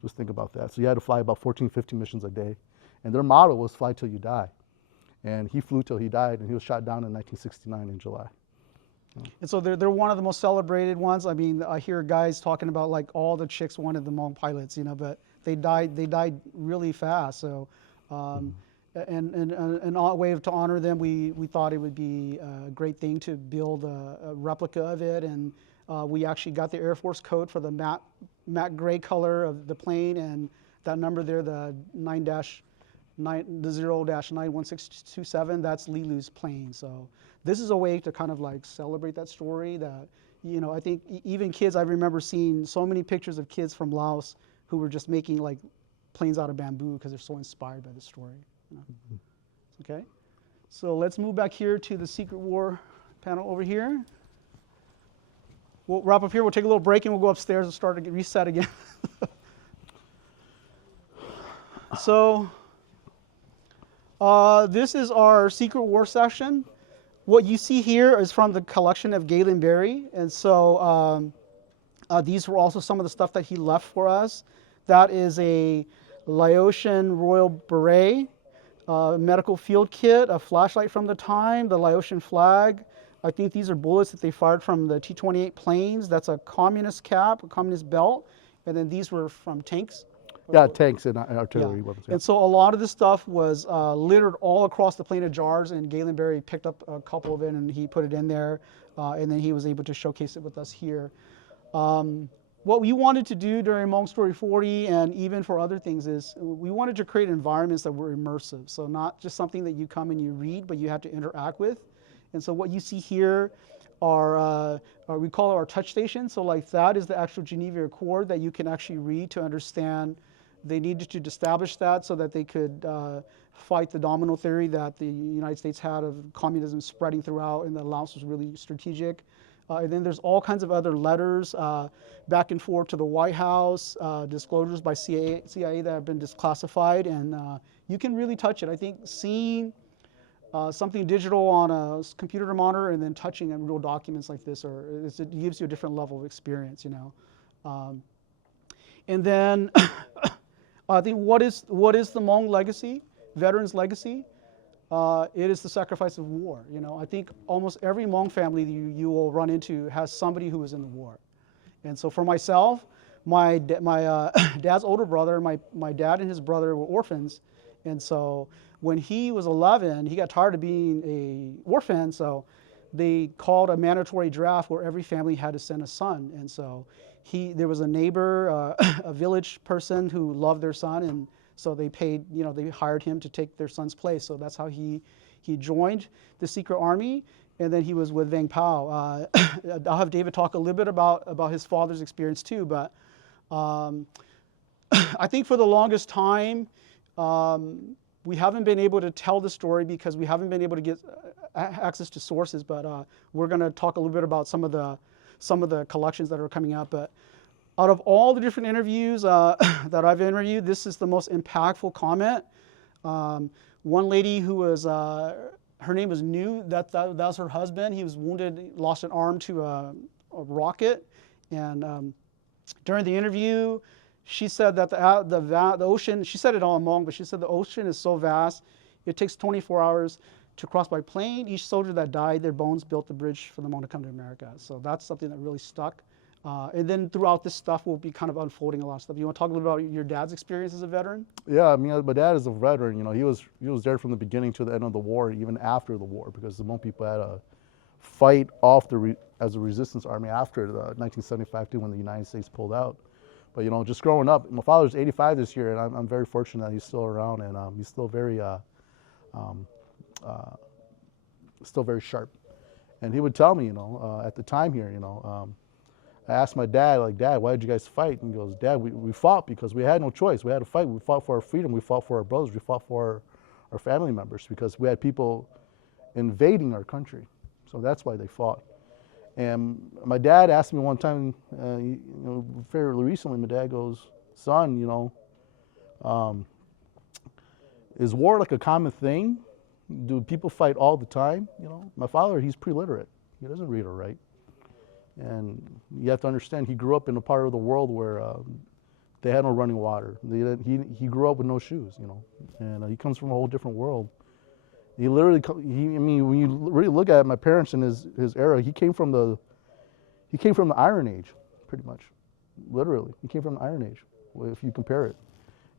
Just think about that. So he had to fly about 14, 15 missions a day. And their motto was fly till you die. And he flew till he died, and he was shot down in 1969 in July. And so they're one of the most celebrated ones. I mean, I hear guys talking about like all the chicks wanted the Hmong pilots, you know, but they died really fast. So, and a way to honor them, we thought it would be a great thing to build a replica of it, and we actually got the Air Force code for the matte gray color of the plane, and that number there, the 0-91627, that's Li Lu's plane. So this is a way to kind of like celebrate that story. That, you know, I think even kids, I remember seeing so many pictures of kids from Laos who were just making like planes out of bamboo because they're so inspired by the story. You know? Okay, so let's move back here to the Secret War panel over here. We'll wrap up here. We'll take a little break, and we'll go upstairs and start to reset again. So this is our Secret War session. What you see here is from the collection of Galen Berry, and so these were also some of the stuff that he left for us. That is a Laotian Royal Beret, medical field kit, a flashlight from the time, the Laotian flag. I think these are bullets that they fired from the T-28 planes. That's a communist cap, a communist belt, and then these were from tanks. Yeah, tanks and artillery weapons. Yeah. And so a lot of this stuff was littered all across the plane of jars, and Galen Berry picked up a couple of it and he put it in there, and then he was able to showcase it with us here. What we wanted to do during Hmong Story 40 and even for other things is we wanted to create environments that were immersive. So not just something that you come and you read, but you have to interact with. And so what you see here are we call it our touch station. So like that is the actual Geneva Accord that you can actually read to understand. They needed to establish that so that they could fight the domino theory that the United States had of communism spreading throughout, and that Laos was really strategic. And then there's all kinds of other letters back and forth to the White House, disclosures by CIA that have been disclassified, and you can really touch it. I think seeing something digital on a computer monitor and then touching real documents like this, it gives you a different level of experience, you know. And then I think what is the Hmong legacy, veterans' legacy? It is the sacrifice of war. You know, I think almost every Hmong family you will run into has somebody who was in the war. And so for myself, my dad's older brother, my dad and his brother were orphans. And so when he was 11, he got tired of being a orphan, so they called a mandatory draft where every family had to send a son. And so there was a neighbor, a village person who loved their son, and so they paid, you know, they hired him to take their son's place. So that's how he joined the secret army, and then he was with Vang Pao. I'll have David talk a little bit about his father's experience too, but I think for the longest time, we haven't been able to tell the story because we haven't been able to get access to sources, but we're going to talk a little bit about some of the collections that are coming up. But out of all the different interviews that I've interviewed, this is the most impactful comment. One lady who was, her name was Nu, that was her husband. He was wounded, lost an arm to a rocket. And during the interview, she said that the ocean, she said it all in Hmong, but she said the ocean is so vast, it takes 24 hours to cross by plane. Each soldier that died, their bones built the bridge for the Hmong to come to America. So that's something that really stuck. And then throughout this stuff, we'll be kind of unfolding a lot of stuff. You want to talk a little about your dad's experience as a veteran? Yeah, I mean, my dad is a veteran. You know, he was there from the beginning to the end of the war, even after the war, because the Hmong people had to fight off as a resistance army after the 1975 when the United States pulled out. But you know, just growing up, my father's 85 this year, and I'm very fortunate that he's still around, and he's still very sharp. And he would tell me, you know, at the time here, you know. I asked my dad, like, Dad, why did you guys fight? And he goes, Dad, we fought because we had no choice. We had to fight. We fought for our freedom. We fought for our brothers. We fought for our family members because we had people invading our country. So that's why they fought. And my dad asked me one time, you know, fairly recently, my dad goes, son, you know, is war like a common thing? Do people fight all the time? You know, my father, he's pre-literate. He doesn't read or write. And you have to understand, he grew up in a part of the world where they had no running water. He grew up with no shoes, you know, and he comes from a whole different world. He literally, I mean, when you really look at my parents in his era, he came from the Iron Age, pretty much, literally. He came from the Iron Age, if you compare it.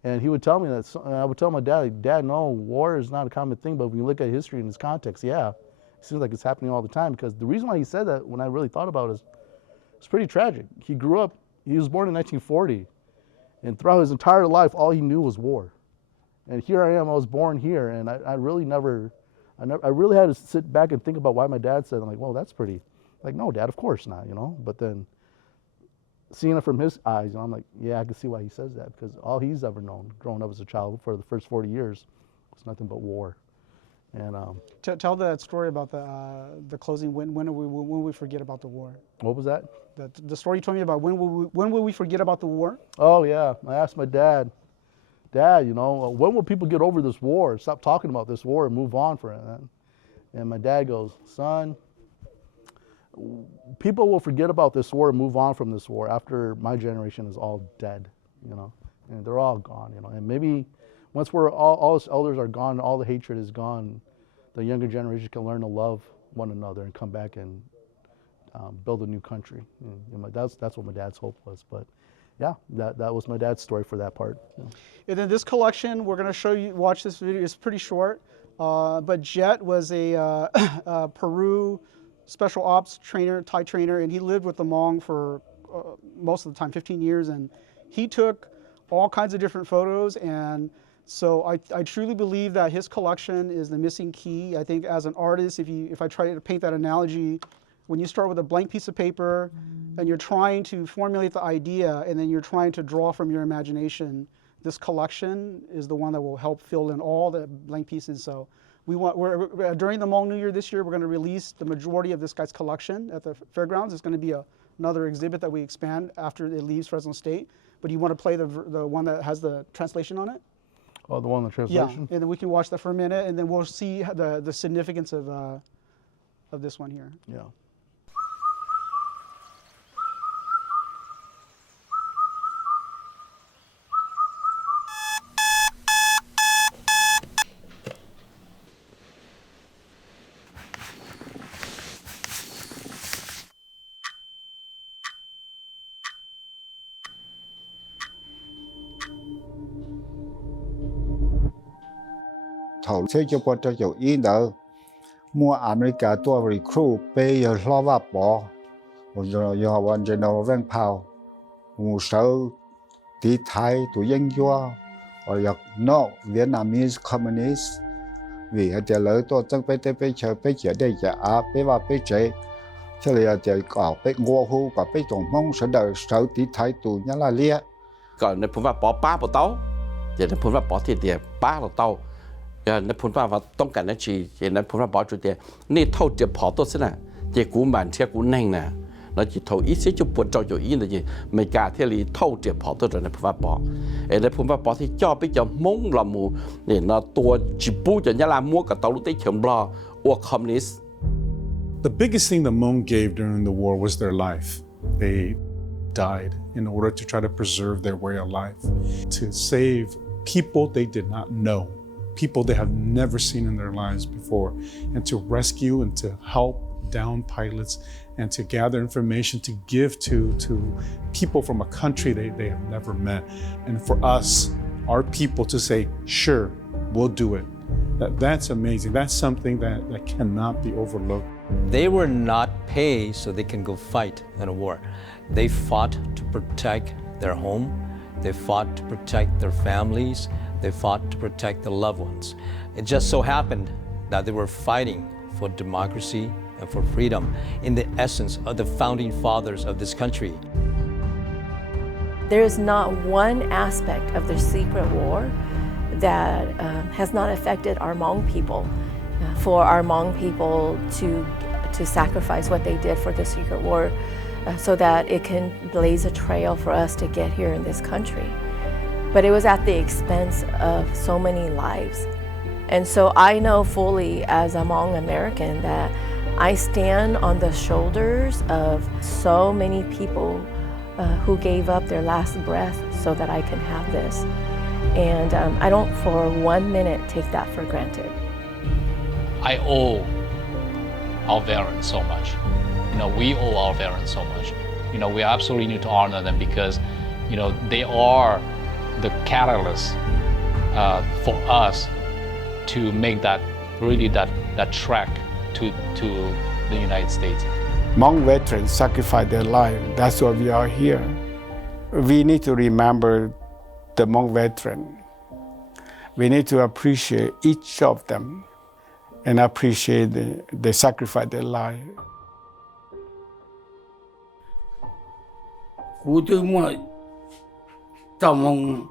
And he would tell me that, and I would tell my dad, like, Dad, no, war is not a common thing, but when you look at history in its context, yeah, it seems like it's happening all the time. Because the reason why he said that, when I really thought about it, is it's pretty tragic. He grew up, he was born in 1940, and throughout his entire life, all he knew was war. And here I am, I was born here, and I really had to sit back and think about why my dad said, I'm like, well, that's pretty, like, no, Dad, of course not, you know. But then seeing it from his eyes, you know, I'm like, yeah, I can see why he says that, because all he's ever known growing up as a child for the first 40 years was nothing but war. And tell that story about the closing. When will we forget about the war? What was that? The story you told me about when will we forget about the war? Oh yeah, I asked my dad, you know, when will people get over this war? Stop talking about this war and move on for it. And my dad goes, son, people will forget about this war and move on from this war after my generation is all dead, you know, and they're all gone, you know, and maybe once all us elders are gone, all the hatred is gone, the younger generation can learn to love one another and come back and build a new country. And that's what my dad's hope was. But yeah, that was my dad's story for that part. Yeah. And then this collection, we're going to watch this video. It's pretty short, but Jet was a Peru special ops trainer, Thai trainer, and he lived with the Hmong for most of the time, 15 years, and he took all kinds of different photos. And so I truly believe that his collection is the missing key. I think as an artist, if I try to paint that analogy, when you start with a blank piece of paper and you're trying to formulate the idea and then you're trying to draw from your imagination, this collection is the one that will help fill in all the blank pieces. So during the Hmong New Year this year, we're going to release the majority of this guy's collection at the fairgrounds. It's going to be another exhibit that we expand after it leaves Fresno State. But you want to play the one that has the translation on it? Oh, the one in the translation? Yeah, and then we can watch that for a minute, and then we'll see the significance of this one here. Yeah. Thầu thế cho bọn cho dầu ý đỡ mua America tua recruit bây giờ lo vào bỏ rồi giờ bọn giờ nó vang phao một số tí Thái tụi dân vua rồi giờ no Vietnamese communist vì ở đây lỡ tôi chẳng bây giờ đây giờ bây vào bây giờ cho nên giờ có bây ngô hu có bây tổng mong sẽ đợi số tí Thái tụi nhá là lia còn nếu phun vào bỏ ba bộ tàu giờ nếu phun vào bỏ thì để ba bộ tàu nếu phun vàoต้องการนั่นจีgiờ nếu phun vào bỏจุดเดียนี่เท่าจะพอตัวสินะจะกูมันเชื่อกูแน่งนะแล้วจะเท่าอีเสียจะปวดจอยอยู่อีนะจีไม่กล้าที่ลีเท่าจะพอตัวในphun vào bỏในphun vào bỏที่จ่อไปจะม้งลำมูนี่นะตัวจีปูจะยาลามัวกับเตาลุกได้เฉียงบลอว่าคอมมิวนิสต์ The biggest thing the Hmong gave during the war was their life. They died in order to try to preserve their way of life, to save people they did not know, people they have never seen in their lives before, and to rescue and to help down pilots and to gather information to give to people from a country they have never met. And for us, our people to say, sure, we'll do it. That's amazing. That's something that cannot be overlooked. They were not paid so they can go fight in a war. They fought to protect their home. They fought to protect their families. They fought to protect their loved ones. It just so happened that they were fighting for democracy and for freedom in the essence of the founding fathers of this country. There is not one aspect of the secret war that has not affected our Hmong people. For our Hmong people to sacrifice what they did for the secret war so that it can blaze a trail for us to get here in this country. But it was at the expense of so many lives. And so I know fully as a Hmong American that I stand on the shoulders of so many people who gave up their last breath so that I can have this. And I don't for 1 minute take that for granted. I owe our veterans so much. We owe our veterans so much. We absolutely need to honor them because, they are the catalyst for us to make that trek to the United States. Hmong veterans sacrificed their life. That's why we are here. We need to remember the Hmong veteran. We need to appreciate each of them and appreciate they sacrifice their life. Cú tôi mua tàu mong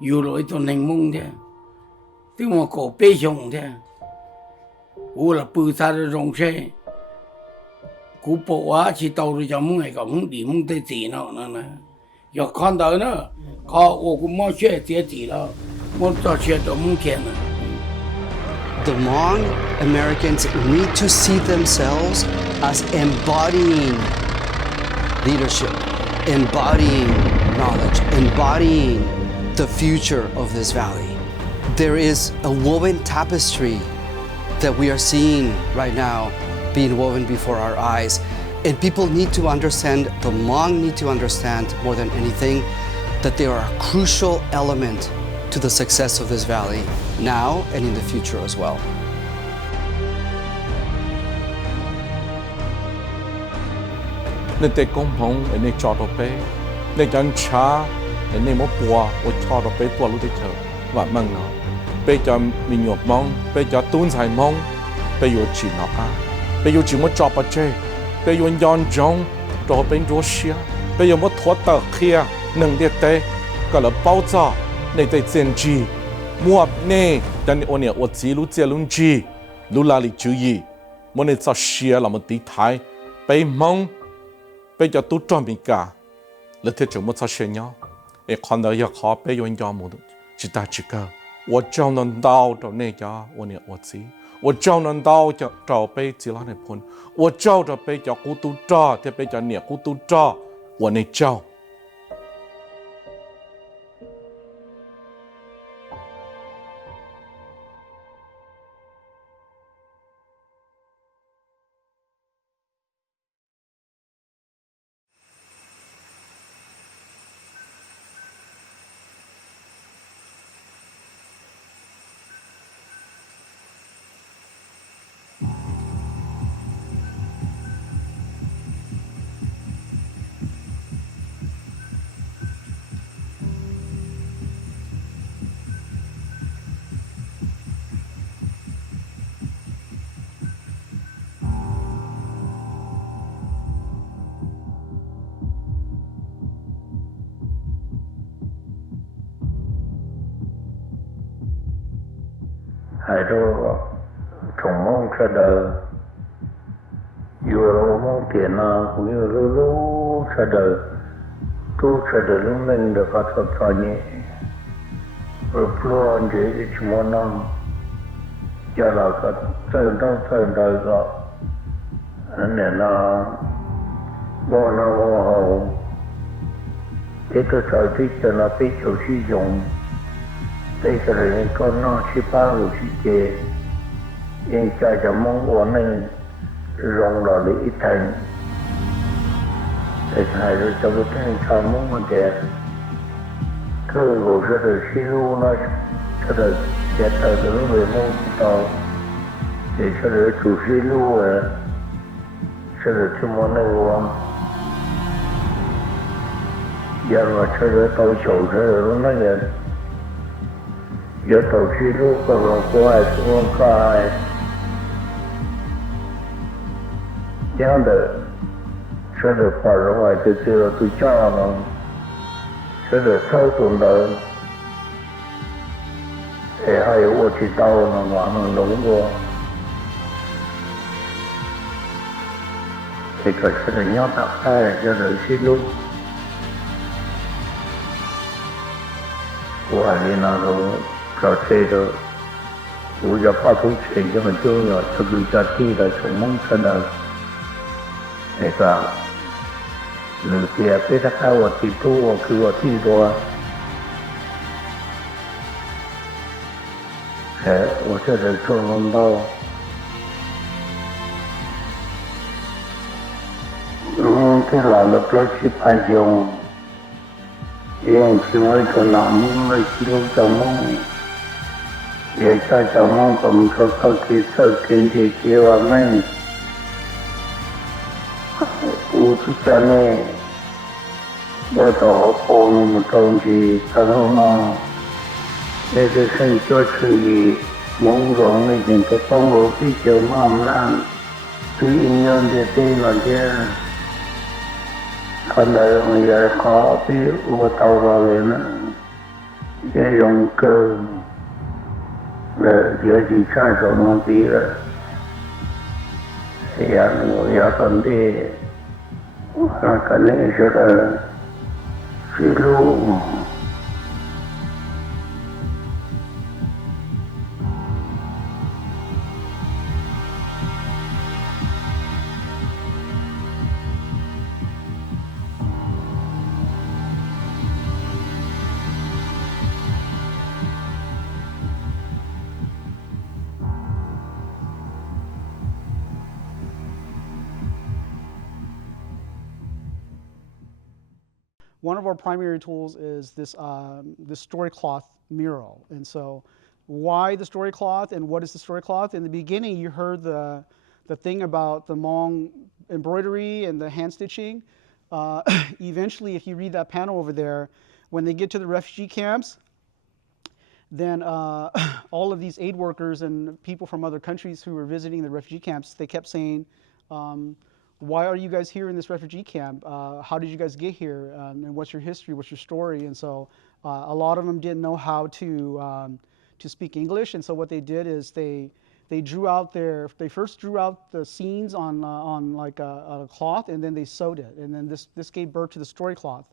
yêu lỗi tôi nành mong thế, tôi mua cổ bê xong thế, cú là bự sa rồi rong xe, cú bộ á chỉ tàu rồi cho mong ngày cả mong đi mong tới gì nào nè, giờ con đó nữa, có cú mua xe tiền gì đó, mua cho xe đó mong tiền nè. The Hmong Americans need to see themselves as embodying leadership, embodying knowledge, embodying the future of this valley. There is a woven tapestry that we are seeing right now being woven before our eyes. And people need to understand, the Hmong need to understand more than anything, that they are a crucial element to the success of this valley now and in the future as well. Nên tê công phong nên cho đồ bê nên chẳng cha nên một bùa ở cho đồ bê bùa lúc đi chờ và mong nó bê cho mình nhột mong bê cho tuôn dài mong bê yêu chỉ nó bê yêu chỉ một cho bát chê bê yêu nhon jong cho bên chúa xia bê yêu một thoát tờ kia nâng địa tê cái là bao giờ nên tê tiền gì mua nè cho nên ôn nè ôn chỉ lúc tiền luôn gì lũ la lì chú gì muốn nên sao xia là một tí thái bây mong bây giờ tú tròn mình cả là thiết chúng một sao xia nhau để con đời giờ khó bây giờ nhau một chỉ ta chỉ cơ 我叫能到到那家我呢我知我叫能到就找被子拉那盆我叫着被叫孤独着这被叫你孤独着我呢叫 hai đứa trồng mong ra đời vừa mong tiền là cũng như lú ra đời tu ra đời lúc mình được phát xuất cho nhé rồi luôn để chúng nó năm giờ là cái thời đời đó nên là bỏ nó hậu cái tôi sợ thích cho nó biết chỗ sử dụng đây là những con nó chỉ bao nhiêu chỉ chế những cái trong mong muốn này rong là để ít thành để thay rồi cho cái thành sao mong muốn đẹp cứ ngồi ra đời xí lu nó ra đời sẽ tới được người mong tao để cho đời chủ xí lu rồi sẽ được cho món này uống giờ mà cho đời tao chủ ra đời nó vậy giờ tao xí lu còn lòng quay cũng không khai chẳng được sẽ được vào ra ngoài từ từ là tôi cho nó sẽ được sâu tuần đời để hai yếu chỉ tao nó ngoan nó đúng quá thì phải sẽ được nhau tạo hai cho được xin lúc của hai nào rồi trò chơi rồi của giờ phát thú chuyện cho mình chưa rồi thực sự cho thi là sống mong sân đời để cả lừa kia biết các cao thì tuคือที่ตัว我这人做梦到cái là lập ra chỉ phải dùng yên chỉ mới cho nằm mới chỉ lúc trong mong để cho trong mong cũng cho các cái sự kiện thì kêu mình 우주자 네 너도 보는 동지 가능한 내가 생겨주기 몽롱의 진짜 공부 비교 마음랑 그 인연대 때문에 건너용 열거 비 우타오라는 이런 그 여기 차서는 비를 yang 여건데 cái này rất là xí lu One of our primary tools is this, this story cloth mural. And so why the story cloth and what is the story cloth? In the beginning, you heard the thing about the Hmong embroidery and the hand stitching. Eventually, if you read that panel over there, when they get to the refugee camps, then all of these aid workers and people from other countries who were visiting the refugee camps, they kept saying, why are you guys here in this refugee camp? How did you guys get here? And what's your history? What's your story? And so a lot of them didn't know how to speak English. And so what they did is they they first drew out the scenes on like a cloth, and then they sewed it, and then this gave birth to the story cloth.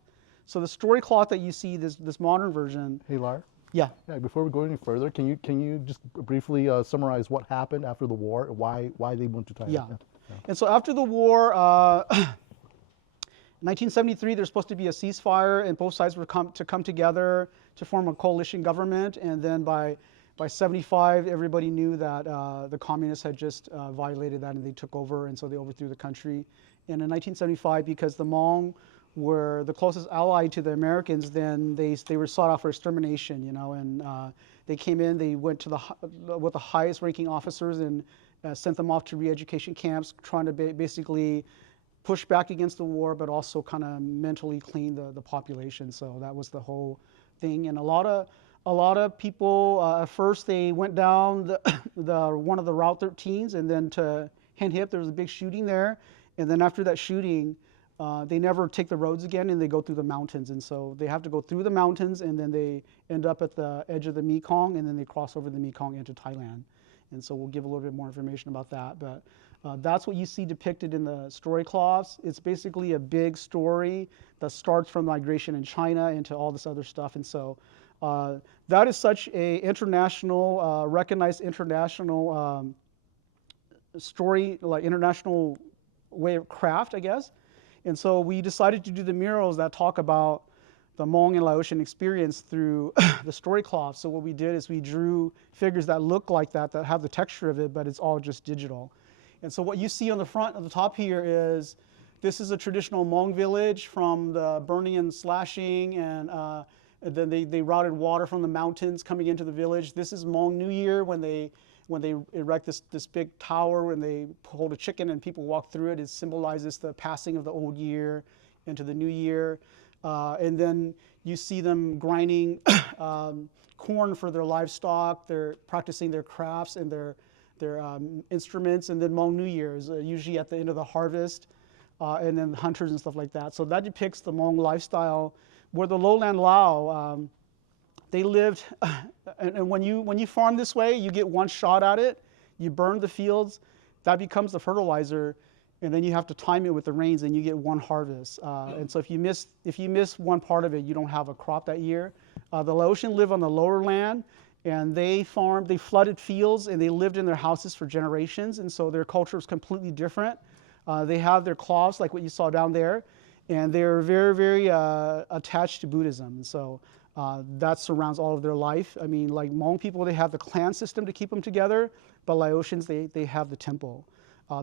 So the story cloth that you see, this modern version. Hey, Lar. Yeah. Yeah. Before we go any further, can you just briefly summarize what happened after the war? Why they went to Thailand? Yeah. And so after the war, 1973, there's supposed to be a ceasefire, and both sides were to come together to form a coalition government. And then by 75, everybody knew that the communists had just violated that, and they took over, and so they overthrew the country. And in 1975, because the Hmong were the closest ally to the Americans, then they were sought out for extermination, you know, and they came in, they went to with the highest ranking officers and sent them off to re-education camps, trying to basically push back against the war, but also kind of mentally clean the population. So that was the whole thing. And a lot of people, at first they went down one of the Route 13s, and then to Hen Hip, there was a big shooting there. And then after that shooting, they never take the roads again, and they go through the mountains. And so they have to go through the mountains, and then they end up at the edge of the Mekong, and then they cross over the Mekong into Thailand. And so we'll give a little bit more information about that. But that's what you see depicted in the story cloths. It's basically a big story that starts from migration in China into all this other stuff. And so that is such a international, recognized international story, like international way of craft, I guess. And so we decided to do the murals that talk about the Hmong and Laotian experience through the story cloth. So what we did is we drew figures that look like that have the texture of it, but it's all just digital. And so what you see on the front, on the top here is, this is a traditional Hmong village from the burning and slashing, and then they routed water from the mountains coming into the village. This is Hmong New Year, when they erect this big tower, and they hold a chicken and people walk through it. It symbolizes the passing of the old year into the new year. And then you see them grinding corn for their livestock. They're practicing their crafts and their instruments. And then Hmong New Year is usually at the end of the harvest, and then hunters and stuff like that. So that depicts the Hmong lifestyle, where the lowland Lao, they lived, and when you farm this way, you get one shot at it. You burn the fields, that becomes the fertilizer, and then you have to time it with the rains, and you get one harvest. And so if you miss one part of it, you don't have a crop that year. The Laotian live on the lower land, and they flooded fields, and they lived in their houses for generations, and so their culture is completely different. They have their cloths, like what you saw down there, and they're very, very attached to Buddhism. And so that surrounds all of their life. I mean, like Hmong people, they have the clan system to keep them together, but Laotians, they have the temple.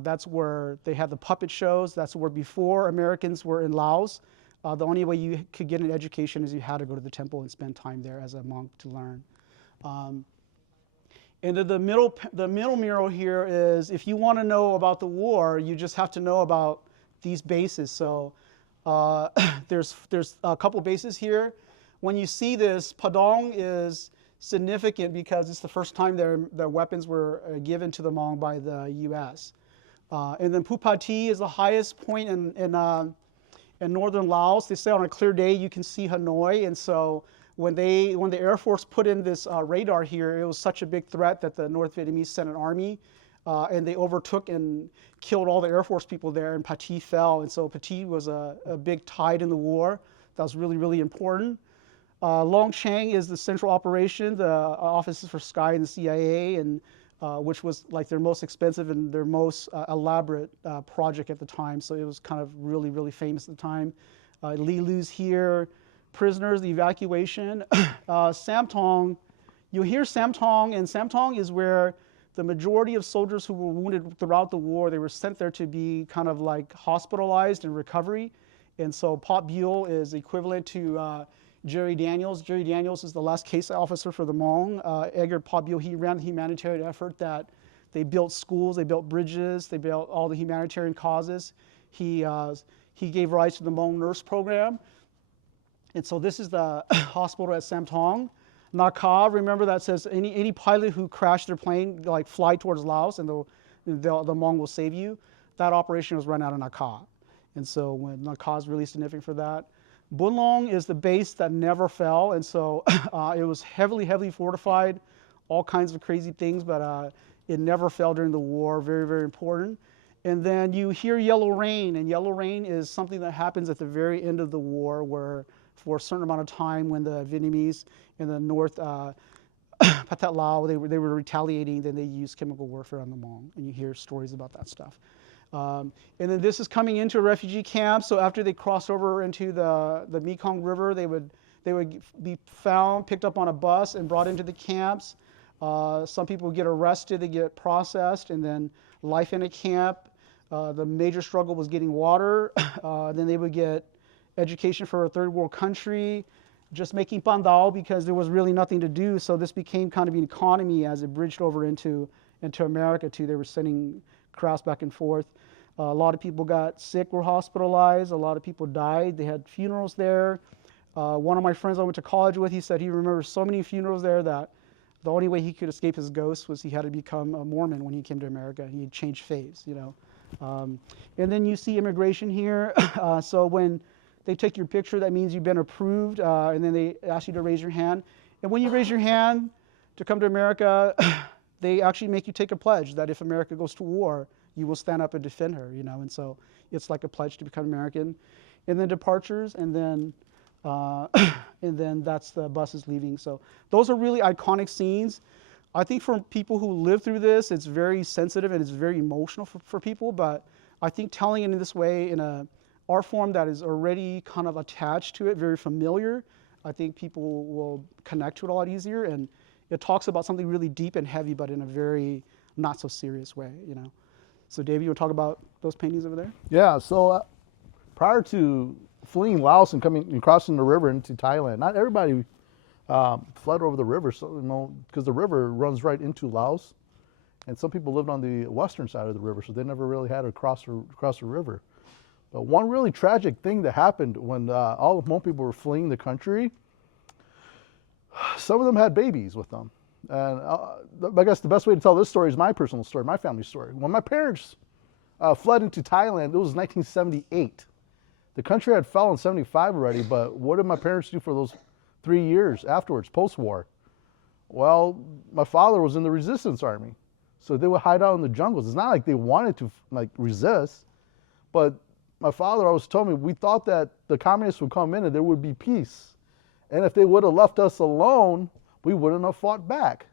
That's where they had the puppet shows. That's where, before Americans were in Laos, the only way you could get an education is you had to go to the temple and spend time there as a monk to learn. And the middle mural here is, if you want to know about the war, you just have to know about these bases. So there's a couple bases here. When you see this, Padong is significant because it's the first time their weapons were given to the Hmong by the U.S. And then Pupati is the highest point in northern Laos. They say on a clear day you can see Hanoi, and so when the Air Force put in this radar here, it was such a big threat that the North Vietnamese sent an army, and they overtook and killed all the Air Force people there, and Pati fell. And so Pati was a big tide in the war. That was really, really important. Long Chang is the central operation, the offices for Sky and the CIA, and which was like their most expensive and their most elaborate project at the time. So it was kind of really, really famous at the time. Li Lu's here. Prisoners, the evacuation. Samtong, you hear Samtong, and Samtong is where the majority of soldiers who were wounded throughout the war, they were sent there to be kind of like hospitalized and recovery. And so Pop Buell is equivalent to Jerry Daniels. Jerry Daniels is the last case officer for the Hmong. Edgar Pop Buell, he ran the humanitarian effort that they built schools, they built bridges, they built all the humanitarian causes. He gave rise to the Hmong nurse program. And so this is the hospital at Samtong. Naka, remember that says any pilot who crashed their plane, like fly towards Laos, and the Hmong will save you. That operation was run out of Naka. And so when Naka is really significant for that. Bunlong is the base that never fell, and so it was heavily, heavily fortified, all kinds of crazy things, but It never fell during the war, very, very important. And then you hear yellow rain, and yellow rain is something that happens at the very end of the war, where for a certain amount of time when the Vietnamese in the north, Pathet Lao, they were retaliating, then they used chemical warfare on the Hmong, and you hear stories about that stuff. And then this is coming into a refugee camp, so after they crossed over into the Mekong River, they would be found, picked up on a bus, and brought into the camps. Some people get arrested, they get processed, and then life in a camp. The major struggle was getting water. Then they would get education for a third world country, just making pandao because there was really nothing to do. So this became kind of an economy as it bridged over into America too. They were sending crafts back and forth. A lot of people got sick, were hospitalized. A lot of people died. They had funerals there. One of my friends I went to college with, he said he remembers so many funerals there that the only way he could escape his ghost was he had to become a Mormon when he came to America. He had changed faiths, you know. And then you see immigration here. So when they take your picture, that means you've been approved, and then they ask you to raise your hand. And when you raise your hand to come to America, they actually make you take a pledge that if America goes to war, you will stand up and defend her, you know. And so it's like a pledge to become American. And then departures, and then that's the buses leaving. So those are really iconic scenes. I think for people who live through this, it's very sensitive and it's very emotional for people, but I think telling it in this way, in a art form that is already kind of attached to it, very familiar, I think people will connect to it a lot easier, and it talks about something really deep and heavy, but in a very not so serious way, you know. So David, you want to talk about those paintings over there? Yeah, so prior to fleeing Laos and coming and crossing the river into Thailand, not everybody fled over the river, so, you know, because the river runs right into Laos, and some people lived on the western side of the river, so they never really had to cross the river. But one really tragic thing that happened when all the Hmong people were fleeing the country, some of them had babies with them. And I guess the best way to tell this story is my personal story, my family story. When my parents fled into Thailand, it was 1978. The country had fell in 75 already, but what did my parents do for those 3 years afterwards, post-war? Well, my father was in the resistance army, so they would hide out in the jungles. It's not like they wanted to like resist, but my father always told me we thought that the communists would come in and there would be peace. And if they would have left us alone, we wouldn't have fought back.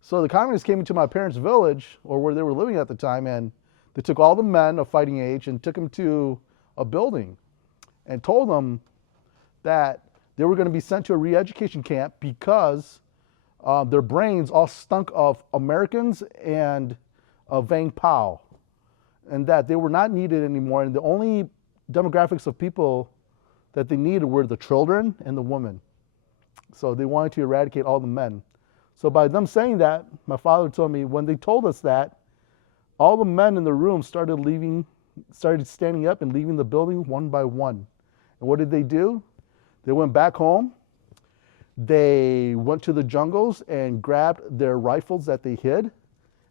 So the communists came into my parents' village, or where they were living at the time, and they took all the men of fighting age and took them to a building and told them that they were going to be sent to a re-education camp because their brains all stunk of Americans and Vang Pao, and that they were not needed anymore, and the only demographics of people that they needed were the children and the women. So they wanted to eradicate all the men. So by them saying that, my father told me when they told us that, all the men in the room started standing up and leaving the building one by one. And what did they do? They went back home. They went to the jungles and grabbed their rifles that they hid,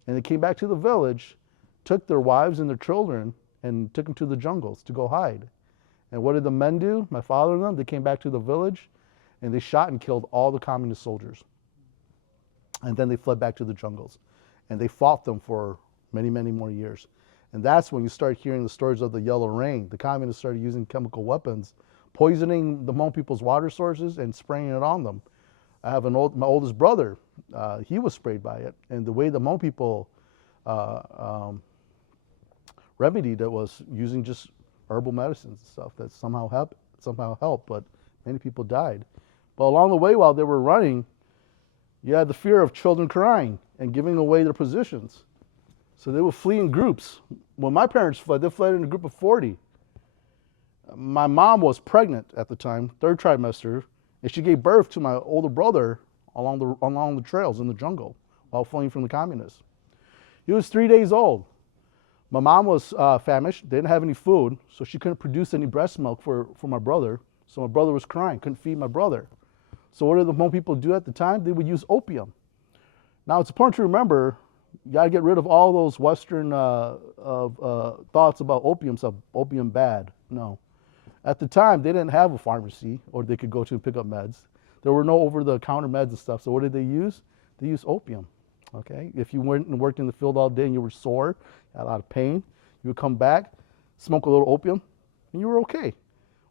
and they came back to the village, took their wives and their children, and took them to the jungles to go hide. And what did the men do? My father and them, they came back to the village, and they shot and killed all the communist soldiers. And then they fled back to the jungles. And they fought them for many, many more years. And that's when you start hearing the stories of the Yellow Rain. The communists started using chemical weapons, poisoning the Hmong people's water sources and spraying it on them. I have my oldest brother, he was sprayed by it. And the way the Hmong people remedied it was using just herbal medicines and stuff that somehow helped, but many people died. But along the way, while they were running, you had the fear of children crying and giving away their positions. So they would flee in groups. When my parents fled, they fled in a group of 40. My mom was pregnant at the time, 3rd trimester, and she gave birth to my older brother along the trails in the jungle while fleeing from the communists. He was 3 days old. My mom was famished, didn't have any food, so she couldn't produce any breast milk for my brother. So my brother was crying, couldn't feed my brother. So what did the Hmong people do at the time? They would use opium. Now it's important to remember, you gotta get rid of all those Western thoughts about opium, so opium bad. No. At the time, they didn't have a pharmacy or they could go to and pick up meds. There were no over-the-counter meds and stuff, so what did they use? They used opium. Okay, if you went and worked in the field all day and you were sore, had a lot of pain, you would come back, smoke a little opium, and you were okay.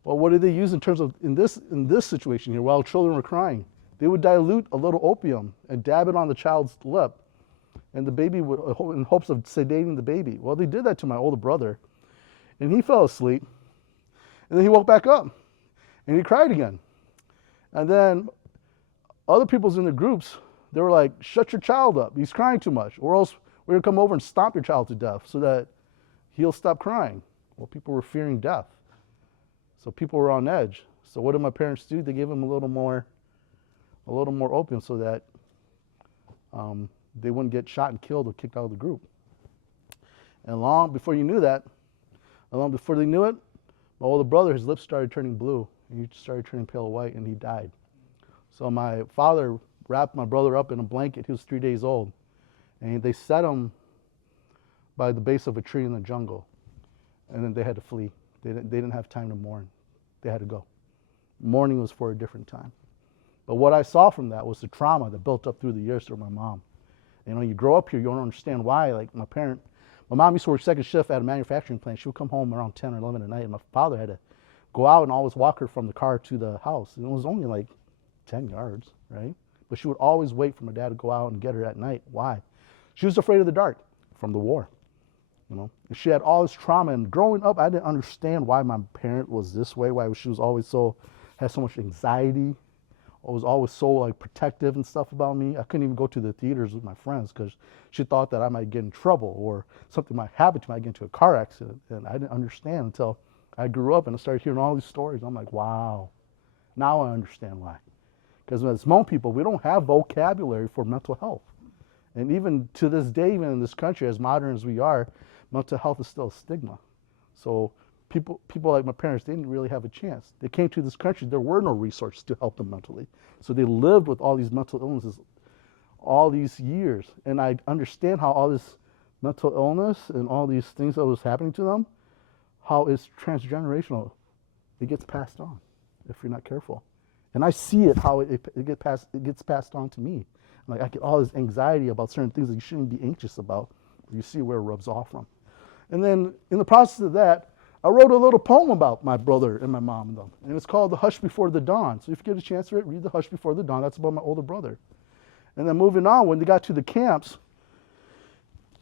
Well, what did they use in terms of, in this situation here, while children were crying? They would dilute a little opium and dab it on the child's lip, and the baby would, in hopes of sedating the baby. Well, they did that to my older brother, and he fell asleep, and then he woke back up, and he cried again. And then other people's in the groups, they were like, shut your child up, he's crying too much, or else we're gonna come over and stomp your child to death so that he'll stop crying. Well, people were fearing death. So people were on edge. So what did my parents do? They gave him a little more opium so that they wouldn't get shot and killed or kicked out of the group. And long before you knew that, long before they knew it, my older brother, his lips started turning blue, and he started turning pale white, and he died. So my father wrapped my brother up in a blanket. He was 3 days old, and they set him by the base of a tree in the jungle, and then they had to flee. They didn't have time to mourn. They had to go. Mourning was for a different time. But what I saw from that was the trauma that built up through the years through my mom. You know, you grow up here, you don't understand why. Like my mom used to work second shift at a manufacturing plant. She would come home around 10 or 11 at night, and my father had to go out and always walk her from the car to the house. And it was only like 10 yards, right? But she would always wait for my dad to go out and get her at night. Why? She was afraid of the dark from the war. You know, and she had all this trauma, and growing up, I didn't understand why my parent was this way, why she was always had so much anxiety, was always so like protective and stuff about me. I couldn't even go to the theaters with my friends because she thought that I might get in trouble or something might happen to me, I get into a car accident, and I didn't understand until I grew up and I started hearing all these stories. I'm like, wow, now I understand why. Because as Hmong people, we don't have vocabulary for mental health. And even to this day, even in this country, as modern as we are, mental health is still a stigma. So people like my parents, they didn't really have a chance. They came to this country, there were no resources to help them mentally. So they lived with all these mental illnesses all these years. And I understand how all this mental illness and all these things that was happening to them, how it's transgenerational. It gets passed on if you're not careful. And I see it, how it gets passed on to me. Like I get all this anxiety about certain things that you shouldn't be anxious about. You see where it rubs off from. And then in the process of that, I wrote a little poem about my brother and my mom and them. And it's called The Hush Before the Dawn. So if you get a chance to read The Hush Before the Dawn. That's about my older brother. And then moving on, when they got to the camps,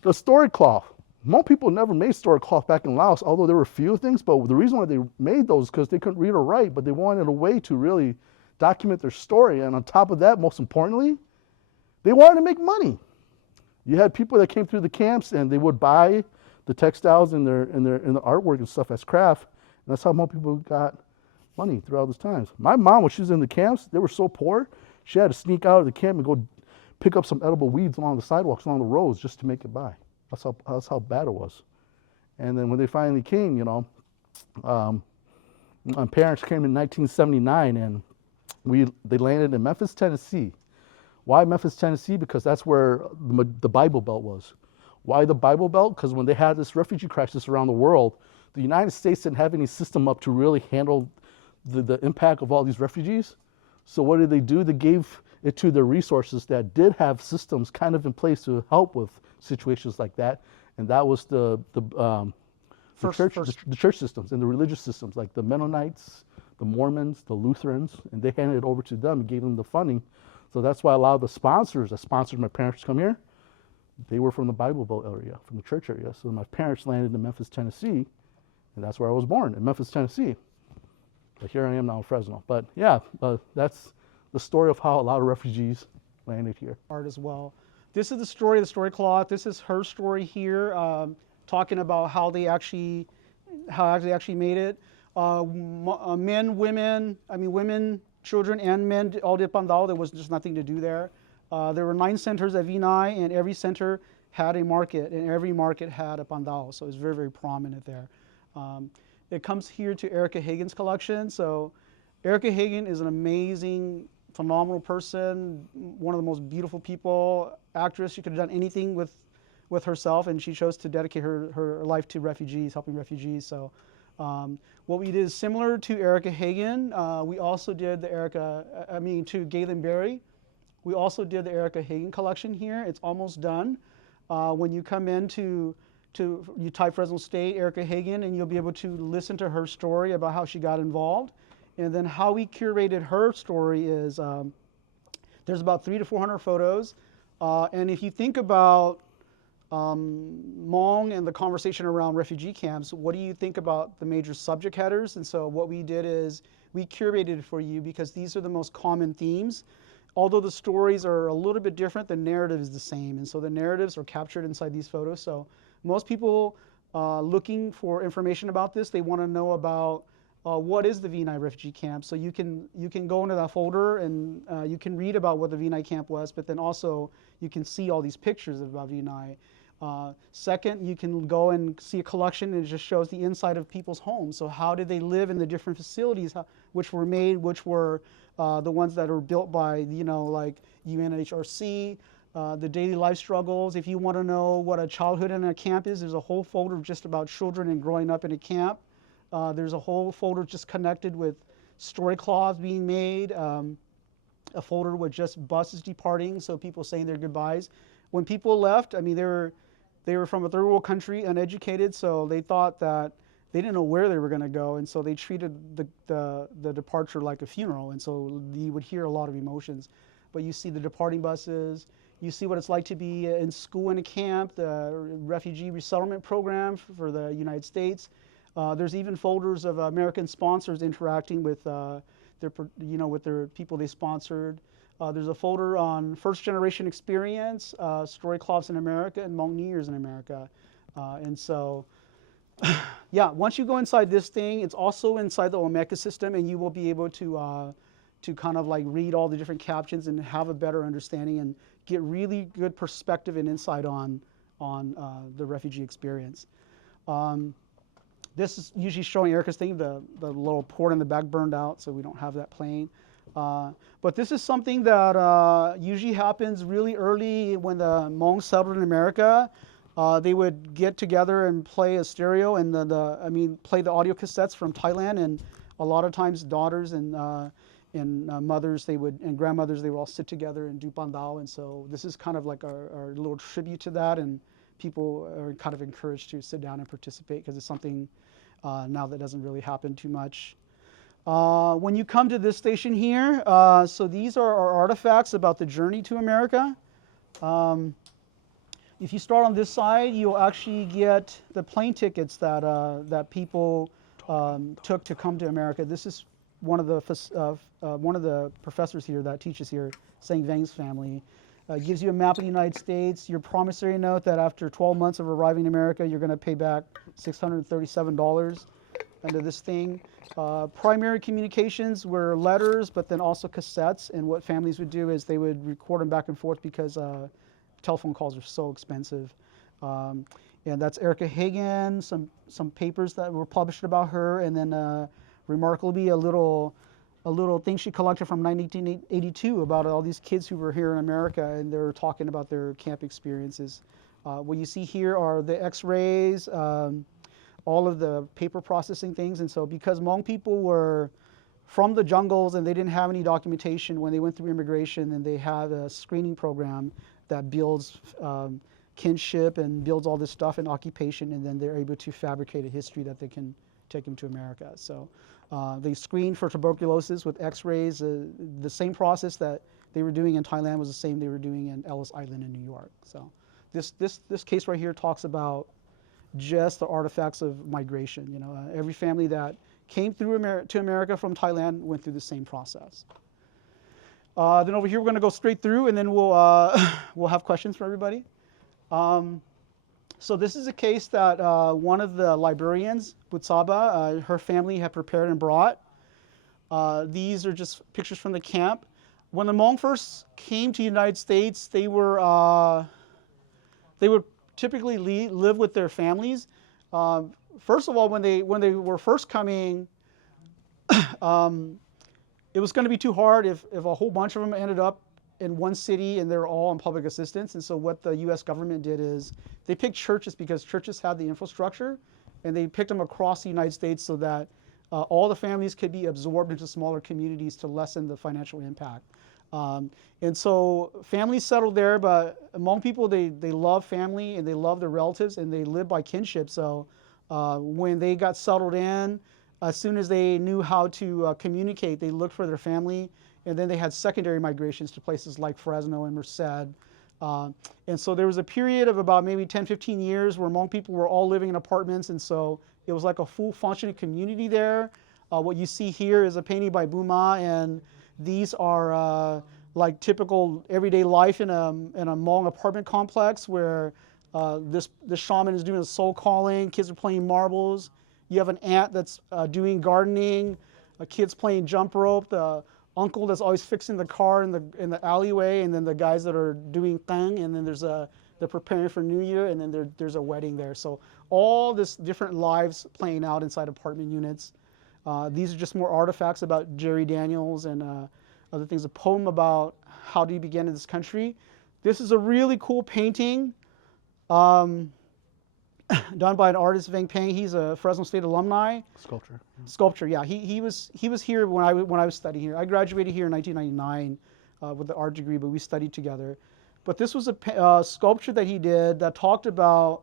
the story cloth. Most people never made story cloth back in Laos, although there were a few things. But the reason why they made those is because they couldn't read or write, but they wanted a way to really document their story. And on top of that, most importantly, they wanted to make money. You had people that came through the camps and they would buy the textiles and the artwork and stuff as craft. And that's how most people got money throughout those times. My mom, when she was in the camps, they were so poor, she had to sneak out of the camp and go pick up some edible weeds along the sidewalks, along the roads, just to make it by. That's how bad it was. And then when they finally came, you know, my parents came in 1979, and they landed in Memphis, Tennessee. Why Memphis, Tennessee? Because that's where the Bible Belt was. Why the Bible Belt? Because when they had this refugee crisis around the world, the United States didn't have any system up to really handle the impact of all these refugees. So what did they do? They gave it to the resources that did have systems kind of in place to help with situations like that. And that was the church systems and the religious systems, like the Mennonites, the Mormons, the Lutherans, and they handed it over to them and gave them the funding. So that's why a lot of the sponsors that sponsored my parents to come here, they were from the Bible Belt area, from the church area. So my parents landed in Memphis, Tennessee, and that's where I was born, in Memphis, Tennessee. But here I am now in Fresno. But yeah, that's the story of how a lot of refugees landed here. Art as well. This is the story of the story cloth. This is her story here, talking about how they actually made it. Men, women, children, and men all did pandao. There was just nothing to do there. There were 9 centers at Vinay, and every center had a market, and every market had a pandao. So it's very, very prominent there. It comes here to Erica Hagen's collection. So Erica Hagen is an amazing, phenomenal person, one of the most beautiful people, actress. She could have done anything with herself, and she chose to dedicate her life to refugees, helping refugees. So what we did is similar to Erica Hagen. We also did to Galen Berry. We also did the Erica Hagen collection here. It's almost done. When you come in you type Fresno State, Erica Hagen, and you'll be able to listen to her story about how she got involved. And then how we curated her story is there's about 300 to 400 photos. And if you think about Hmong and the conversation around refugee camps, what do you think about the major subject headers? And so what we did is we curated it for you because these are the most common themes. Although the stories are a little bit different, the narrative is the same. And so the narratives are captured inside these photos. So most people looking for information about this, they want to know about what is the VNI refugee camp. So you can go into that folder and you can read about what the VNI camp was, but then also you can see all these pictures about VNI. Second, you can go and see a collection and it just shows the inside of people's homes. So how did they live in the different facilities, which were made, which were the ones that are built by, like UNHRC, the daily life struggles. If you want to know what a childhood in a camp is, there's a whole folder just about children and growing up in a camp. There's a whole folder just connected with story cloths being made, a folder with just buses departing, so people saying their goodbyes. When people left, I mean, they were from a third world country, uneducated, so they thought that they didn't know where they were going to go, and so they treated the departure like a funeral, and so you would hear a lot of emotions. But you see the departing buses, you see what it's like to be in school in a camp, the refugee resettlement program for the United States. There's even folders of American sponsors interacting with their people they sponsored. There's a folder on first generation experience, story cloths in America, and Hmong New Year's in America. And so, yeah, once you go inside this thing, it's also inside the Omeka system, and you will be able to kind of like read all the different captions and have a better understanding and get really good perspective and insight on the refugee experience. This is usually showing Erica's thing. The little port in the back burned out, so we don't have that playing. But this is something that usually happens really early when the Hmong settled in America. They would get together and play a stereo and play the audio cassettes from Thailand. And a lot of times daughters and mothers and grandmothers, they would all sit together and do bandao. And so this is kind of like our little tribute to that. And people are kind of encouraged to sit down and participate because it's something now that doesn't really happen too much. When you come to this station here, so these are our artifacts about the journey to America. If you start on this side, you'll actually get the plane tickets that people took to come to America. This is one of the professors here that teaches here, Sang Vang's family. Gives you a map of the United States, your promissory note that after 12 months of arriving in America, you're going to pay back $637 under this thing. Primary communications were letters, but then also cassettes. And what families would do is they would record them back and forth because telephone calls are so expensive. And that's Erica Hagen, some papers that were published about her, and then remarkably a little thing she collected from 1982 about all these kids who were here in America, and they're talking about their camp experiences. What you see here are the x-rays, all of the paper processing things. And so because Hmong people were from the jungles and they didn't have any documentation when they went through immigration, and they had a screening program that builds kinship and builds all this stuff in occupation, and then they're able to fabricate a history that they can take them to America. So they screened for tuberculosis with x-rays. The same process that they were doing in Thailand was the same they were doing in Ellis Island in New York. So this case right here talks about just the artifacts of migration. Every family that came through to America from Thailand went through the same process. Then over here we're going to go straight through, and then we'll have questions for everybody. So this is a case that one of the librarians, Butsaba, her family had prepared and brought. These are just pictures from the camp. When the Hmong first came to the United States, they would typically live with their families. First of all, when they were first coming, it was going to be too hard if a whole bunch of them ended up in one city and they're all on public assistance. And so what the U.S. government did is they picked churches because churches had the infrastructure, and they picked them across the United States so that all the families could be absorbed into smaller communities to lessen the financial impact. And so families settled there, but Hmong people, they love family and they love their relatives and they live by kinship. So when they got settled in, as soon as they knew how to communicate, they looked for their family. And then they had secondary migrations to places like Fresno and Merced. And so there was a period of about maybe 10, 15 years where Hmong people were all living in apartments. And so it was like a full functioning community there. What you see here is a painting by Buma, and these are like typical everyday life in a Hmong apartment complex where this shaman is doing a soul calling, kids are playing marbles. You have an aunt that's doing gardening, kids playing jump rope, the uncle that's always fixing the car in the alleyway, and then the guys that are doing thang, and then they're preparing for New Year, and then there's a wedding there. So all this different lives playing out inside apartment units. These are just more artifacts about Jerry Daniels and other things. A poem about how he began in this country. This is a really cool painting done by an artist, Veng Peng. He's a Fresno State alumni. Sculpture. Sculpture, yeah. He was here when I was studying here. I graduated here in 1999 with the art degree, but we studied together. But this was a sculpture that he did that talked about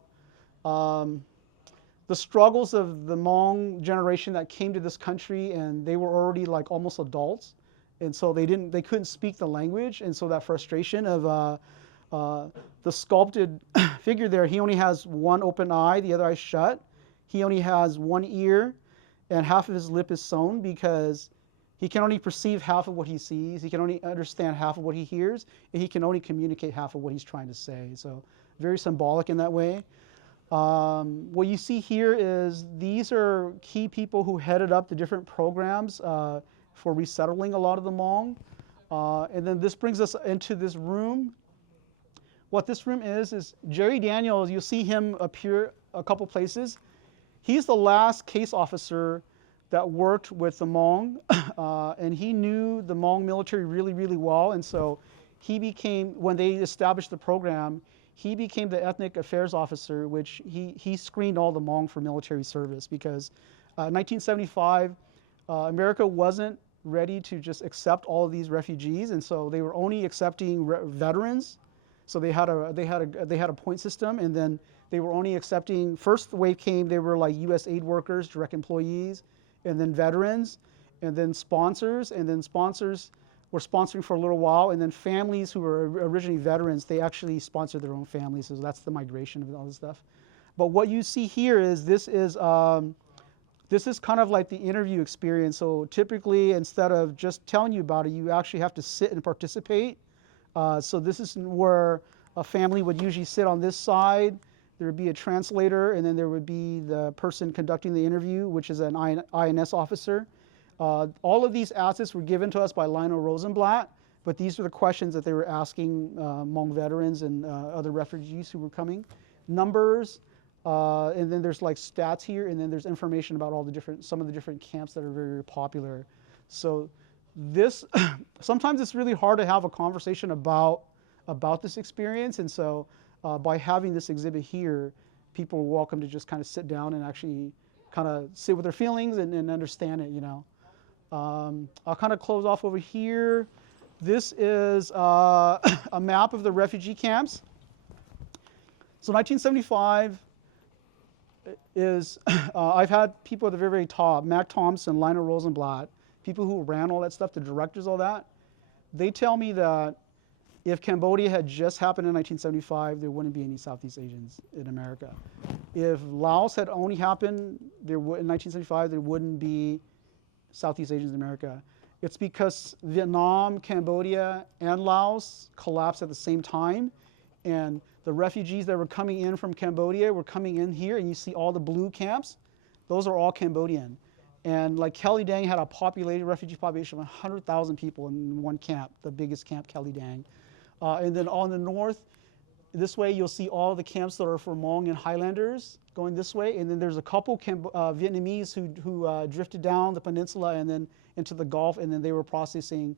the struggles of the Hmong generation that came to this country, and they were already like almost adults, and so they couldn't speak the language, and so that frustration of the sculpted figure there, he only has one open eye, the other eye shut. He only has one ear, and half of his lip is sewn because he can only perceive half of what he sees. He can only understand half of what he hears, and he can only communicate half of what he's trying to say. So very symbolic in that way. What you see here is these are key people who headed up the different programs for resettling a lot of the Hmong. And then this brings us into this room. What this room is Jerry Daniels. You'll see him appear a couple places. He's the last case officer that worked with the Hmong, and he knew the Hmong military really, really well. And so he became, when they established the program, he became the ethnic affairs officer, which he screened all the Hmong for military service because 1975, America wasn't ready to just accept all of these refugees, and so they were only accepting veterans. So they had a point system, and then they were only accepting. First the wave came, they were like U.S. aid workers, direct employees, and then veterans, and then sponsors, and then sponsors were sponsoring for a little while, and then families who were originally veterans, they actually sponsored their own families. So that's the migration of all this stuff. But what you see here is this is kind of like the interview experience. So typically, instead of just telling you about it, you actually have to sit and participate. So this is where a family would usually sit on this side. There would be a translator, and then there would be the person conducting the interview, which is an INS officer. All of these assets were given to us by Lionel Rosenblatt, but these are the questions that they were asking Hmong veterans and other refugees who were coming. Numbers, and then there's like stats here, and then there's information about all the some of the different camps that are very, very popular. So this, sometimes it's really hard to have a conversation about this experience, and so by having this exhibit here, people are welcome to just kind of sit down and actually kind of sit with their feelings and understand it, you know. I'll kind of close off over here. This is a map of the refugee camps. So 1975 is, I've had people at the very, very top, Mac Thompson, Lionel Rosenblatt, people who ran all that stuff, the directors, all that. They tell me that if Cambodia had just happened in 1975, there wouldn't be any Southeast Asians in America. If Laos had only happened in 1975, there wouldn't be Southeast Asians in America. It's because Vietnam, Cambodia, and Laos collapsed at the same time, and the refugees that were coming in from Cambodia were coming in here, and you see all the blue camps. Those are all Cambodian. And like Kelly Dang had a refugee population of 100,000 people in one camp, the biggest camp, Kelly Dang. And then on the north, this way you'll see all the camps that are for Hmong and Highlanders going this way. And then there's a couple Vietnamese who drifted down the peninsula and then into the Gulf, and then they were processing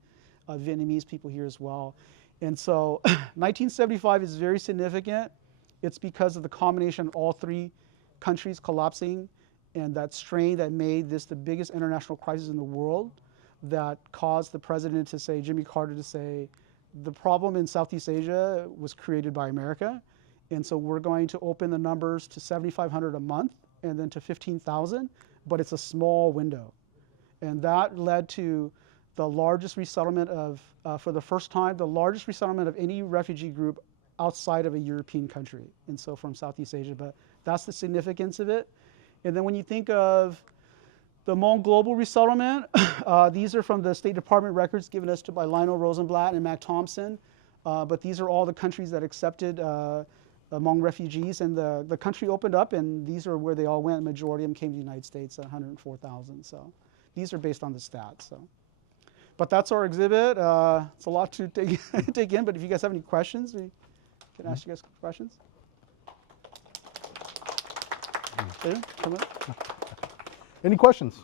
Vietnamese people here as well. And so 1975 is very significant. It's because of the combination of all three countries collapsing and that strain that made this the biggest international crisis in the world. that caused the president to say, Jimmy Carter to say, the problem in Southeast Asia was created by America, and so we're going to open the numbers to 7,500 a month and then to 15,000, but it's a small window. And that led to the largest resettlement of, for the first time, the largest resettlement of any refugee group outside of a European country, and so from Southeast Asia, but that's the significance of it. And then when you think of the Hmong global resettlement, these are from the State Department records given us by Lionel Rosenblatt and Mac Thompson, but these are all the countries that accepted Hmong refugees, and the country opened up, and these are where they all went. Majority of them came to the United States, 104,000. So these are based on the stats. So, but that's our exhibit. It's a lot to take in, but if you guys have any questions, we can ask you guys questions. David, come on. Any questions?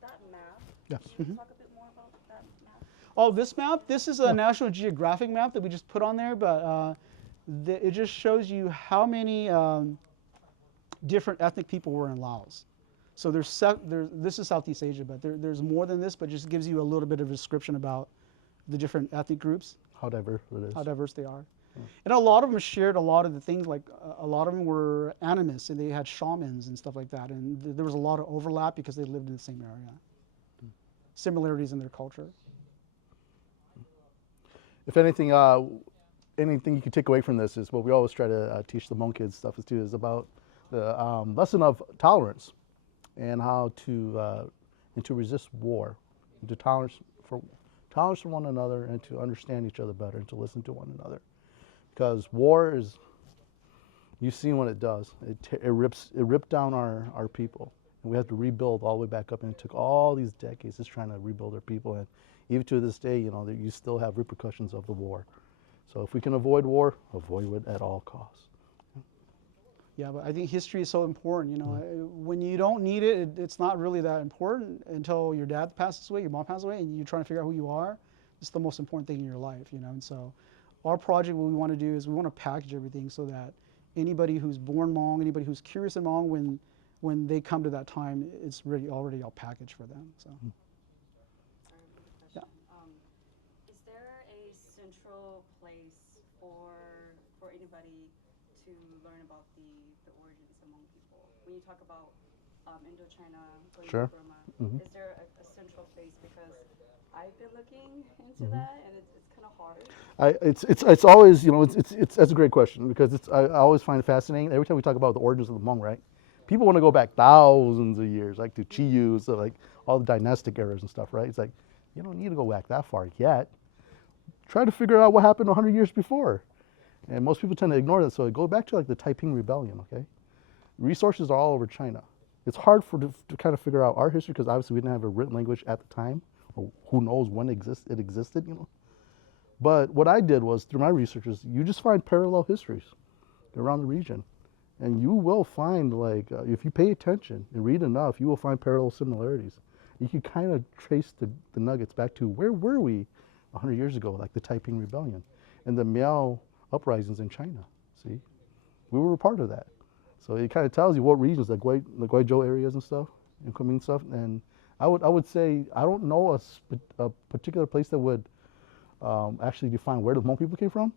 That map. Yes. Can you talk a bit more about that map? Oh, this map? This is a National Geographic map that we just put on there, but it just shows you how many different ethnic people were in Laos. So this is Southeast Asia, but there's more than this, but just gives you a little bit of a description about the different ethnic groups. How diverse it is. How diverse they are. And a lot of them shared a lot of the things, like a lot of them were animists, and they had shamans and stuff like that, and there was a lot of overlap because they lived in the same area. Similarities in their culture. If anything, anything you can take away from this is what we always try to teach the Hmong kids stuff is about the lesson of tolerance and how to resist war, and to tolerance for one another, and to understand each other better, and to listen to one another. Because war is, you've seen what it does. It ripped down our people, and we have to rebuild all the way back up. And it took all these decades just trying to rebuild our people, and even to this day, you know, you still have repercussions of the war. So if we can avoid war, avoid it at all costs. Yeah, but I think history is so important. You know, when you don't need it, it's not really that important until your dad passes away, your mom passes away, and you're trying to figure out who you are. It's the most important thing in your life, you know. And so, our project, what we want to do is we want to package everything so that anybody who's born Hmong, anybody who's curious in Hmong, when they come to that time, it's already all packaged for them. So. Yeah. Is there a central place for anybody to learn about the origins of Hmong people? When you talk about Indochina, going to Burma, is there a central place? Because I've been looking into that, and it's kind of hard. It's always, you know, that's a great question, because I always find it fascinating. Every time we talk about the origins of the Hmong, right? People want to go back thousands of years, like to Chiyu, so like all the dynastic eras and stuff, right? It's like, you don't need to go back that far yet. Try to figure out what happened 100 years before. And most people tend to ignore that, so go back to like the Taiping Rebellion, okay? Resources are all over China. It's hard to kind of figure out our history, because obviously we didn't have a written language at the time, or who knows when it existed, you know? But what I did was, through my research, is you just find parallel histories around the region. And you will find, like, if you pay attention and read enough, you will find parallel similarities. You can kind of trace the nuggets back to where were we 100 years ago, like the Taiping Rebellion and the Miao uprisings in China. See, we were a part of that. So it kind of tells you what regions, the Guizhou areas and stuff, and Kunming stuff. And I would say, I don't know a particular place that would actually define where the Hmong people came from,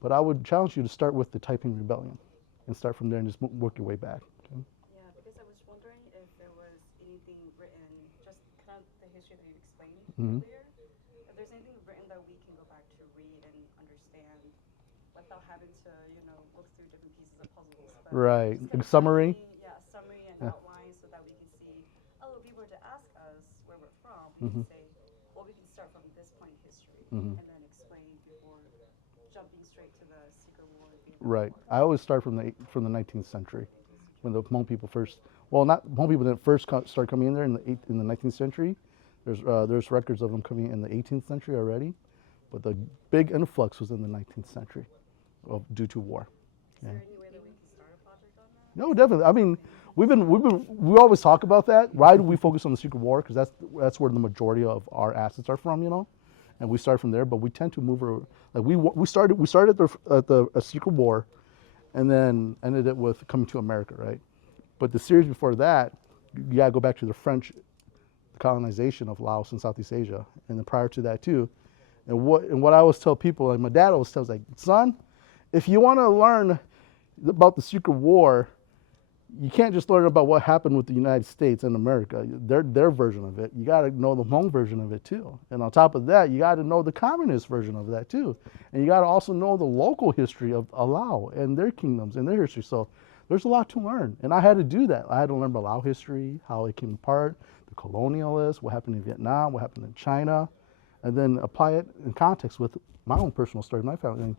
but I would challenge you to start with the Taiping Rebellion and start from there and just work your way back. Okay? Yeah, because I was wondering if there was anything written, just kind of the history that you explained earlier, if there's anything written that we can go back to read and understand without having to, you know, look through different pieces of puzzles. Right, like summary. Yeah, summary and outline, so that we can see, oh, if people were to ask us where we're from, we can say, well, we can start from this point in history, and then explain before jumping straight to the Secret War. Right. I always start from the 19th century, when the Hmong people first. Well, not Hmong people didn't first start coming in there in the 19th century. There's records of them coming in the 18th century already, but the big influx was in the 19th century, due to war. Is there any way that we can start a project on that? No, definitely. I mean, we always talk about that. Why do we focus on the Secret War? Because that's where the majority of our assets are from, you know, and we start from there. But we tend to move like we started at the Secret War, and then ended it with Coming to America, right? But the series before that you got to go back to the French colonization of Laos and Southeast Asia, and then prior to that too. And what I always tell people, like my dad always tells, like, son, if you want to learn about the Secret War, you can't just learn about what happened with the United States and America, their version of it. You got to know the Hmong version of it too. And on top of that, you got to know the communist version of that too. And you got to also know the local history of Lao and their kingdoms and their history. So there's a lot to learn. And I had to do that. I had to learn about Lao history, how it came apart, the colonialists, what happened in Vietnam, what happened in China, and then apply it in context with my own personal story, my family. And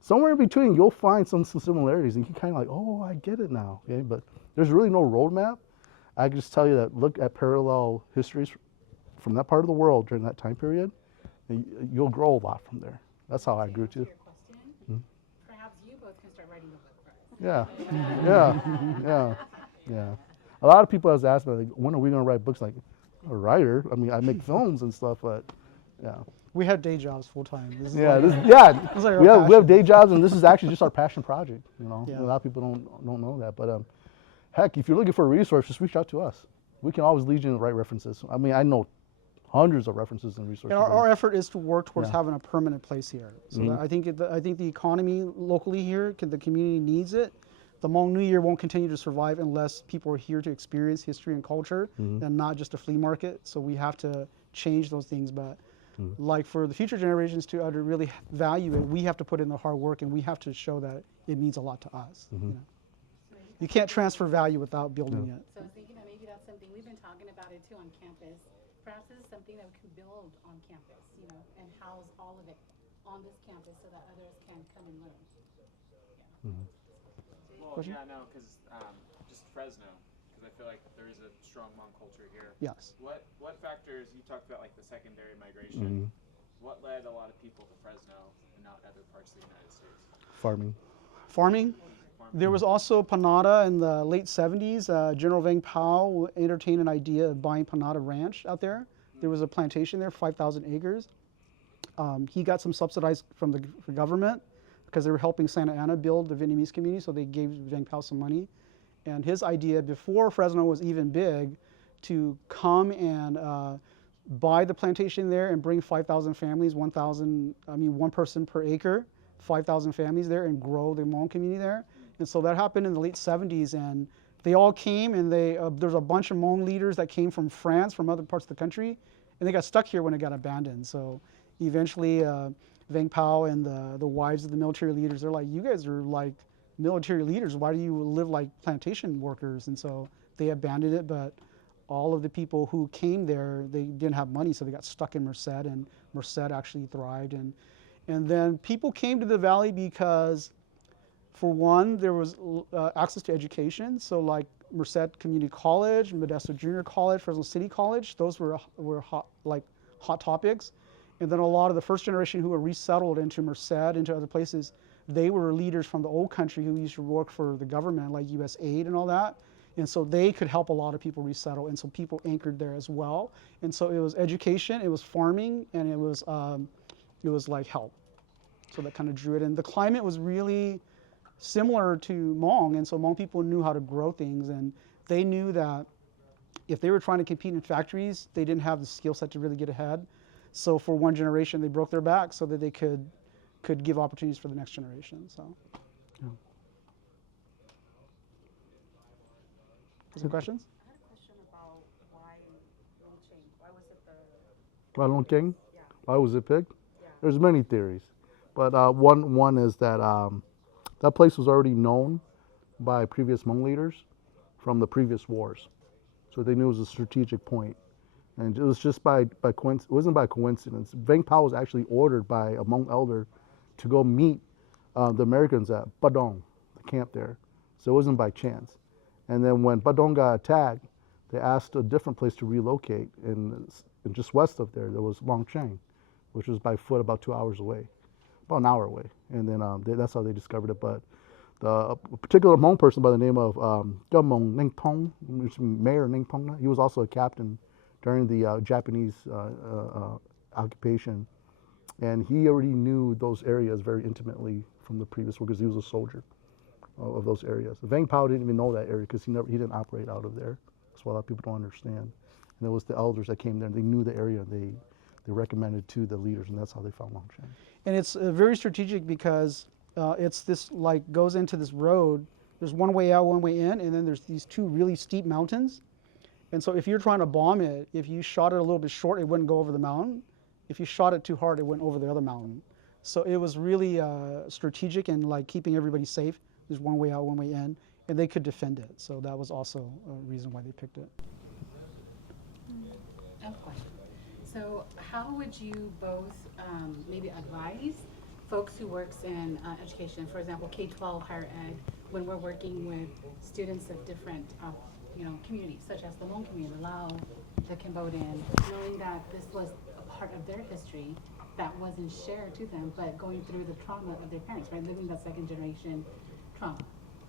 somewhere in between, you'll find some similarities, and you kind of like, oh, I get it now. Okay, but there's really no roadmap. I can just tell you that look at parallel histories from that part of the world during that time period, and you'll grow a lot from there. That's how I grew too. Perhaps you both can start writing a book for us. Yeah. A lot of people have asked me, like, when are we going to write books? Like, a writer. I mean, I make films and stuff, but yeah. We had day jobs full time. We have day jobs, and this is actually just our passion project. You know, a lot of people don't know that, but heck, if you're looking for a resource, just reach out to us. We can always lead you in the right references. I mean, I know hundreds of references and resources. And our effort is to work towards having a permanent place here. So that I think the economy locally here, the community needs it. The Hmong New Year won't continue to survive unless people are here to experience history and culture, and not just a flea market. So we have to change those things, but. Like for the future generations to really value it, we have to put in the hard work, and we have to show that it means a lot to us. You know? You can't transfer value without building it. So I was thinking that maybe that's something we've been talking about it too on campus. Perhaps this is something that we can build on campus, you know, and house all of it on this campus so that others can come and learn. Well, yeah, no, because just Fresno. I feel like there is a strong Hmong culture here. Yes. What factors, you talked about like the secondary migration, what led a lot of people to Fresno and not other parts of the United States? Farming. There was also Panada in the late 70s. General Vang Pao entertained an idea of buying Panada Ranch out there. There was a plantation there, 5,000 acres. He got some subsidized from the government because they were helping Santa Ana build the Vietnamese community, so they gave Vang Pao some money. And his idea, before Fresno was even big, to come and buy the plantation there and bring 5,000 families, one person per acre, 5,000 families there, and grow the Hmong community there. And so that happened in the late 70s, and they all came, and there's a bunch of Hmong leaders that came from France, from other parts of the country, and they got stuck here when it got abandoned. So eventually, Vang Pao and the wives of the military leaders, they're like, you guys are like military leaders, why do you live like plantation workers? And so they abandoned it, but all of the people who came there, they didn't have money, so they got stuck in Merced, and Merced actually thrived. And then people came to the valley because, for one, there was access to education. So like Merced Community College, Modesto Junior College, Fresno City College, those were hot topics. And then a lot of the first generation who were resettled into Merced, into other places, they were leaders from the old country who used to work for the government, like U.S. aid and all that. And so they could help a lot of people resettle. And so people anchored there as well. And so it was education, it was farming, and it was like help. So that kind of drew it in. The climate was really similar to Hmong. And so Hmong people knew how to grow things. And they knew that if they were trying to compete in factories, they didn't have the skill set to really get ahead. So for one generation, they broke their back so that they could give opportunities for the next generation. So, Some questions? I had a question about why Longqing. Why was it the? Why Longqing? Yeah. Why was it picked? Yeah. There's many theories, but one is that that place was already known by previous Hmong leaders from the previous wars, so they knew it was a strategic point. And it was just by coincidence. It wasn't by coincidence. Vang Pao was actually ordered by a Hmong elder to go meet the Americans at Badong, the camp there. So it wasn't by chance. And then when Badong got attacked, they asked a different place to relocate. And just west of there was Longqing, which was by foot about 2 hours away, about an hour away. And then that's how they discovered it. But a particular Hmong person by the name of Hmong Ningpong, Mayor Ningpong, he was also a captain during the Japanese occupation. And he already knew those areas very intimately from the previous war because he was a soldier of those areas. Vang Pao didn't even know that area because he didn't operate out of there. That's what a lot of people don't understand. And it was the elders that came there, and they knew the area, they recommended to the leaders, and that's how they found Longshan. And it's very strategic because it's this, like, goes into this road. There's one way out, one way in, and then there's these two really steep mountains. And so if you're trying to bomb it, if you shot it a little bit short, it wouldn't go over the mountain. If you shot it too hard, it went over the other mountain. So it was really strategic and like keeping everybody safe. There's one way out, one way in, and they could defend it. So that was also a reason why they picked it. I have a question. So how would you both maybe advise folks who works in education, for example, K-12 higher ed, when we're working with students of different communities, such as the Hmong community, the Lao, the Cambodian, knowing that this was a part of their history that wasn't shared to them, but going through the trauma of their parents, right, living that second generation trauma.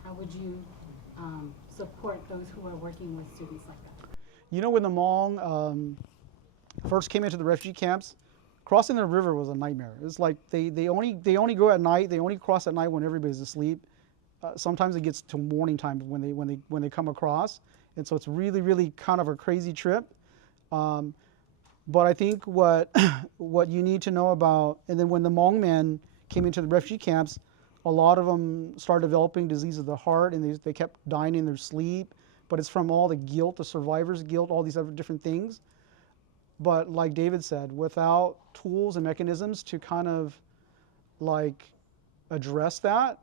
How would you support those who are working with students like that? You know, when the Hmong first came into the refugee camps, crossing the river was a nightmare. It's like they only go at night. They only cross at night when everybody's asleep. Sometimes it gets to morning time when they come across, and so it's really kind of a crazy trip. But I think what you need to know about, and then when the Hmong men came into the refugee camps, a lot of them started developing disease of the heart, and they kept dying in their sleep. But it's from all the guilt, the survivor's guilt, all these other different things. But like David said, without tools and mechanisms to kind of like address that,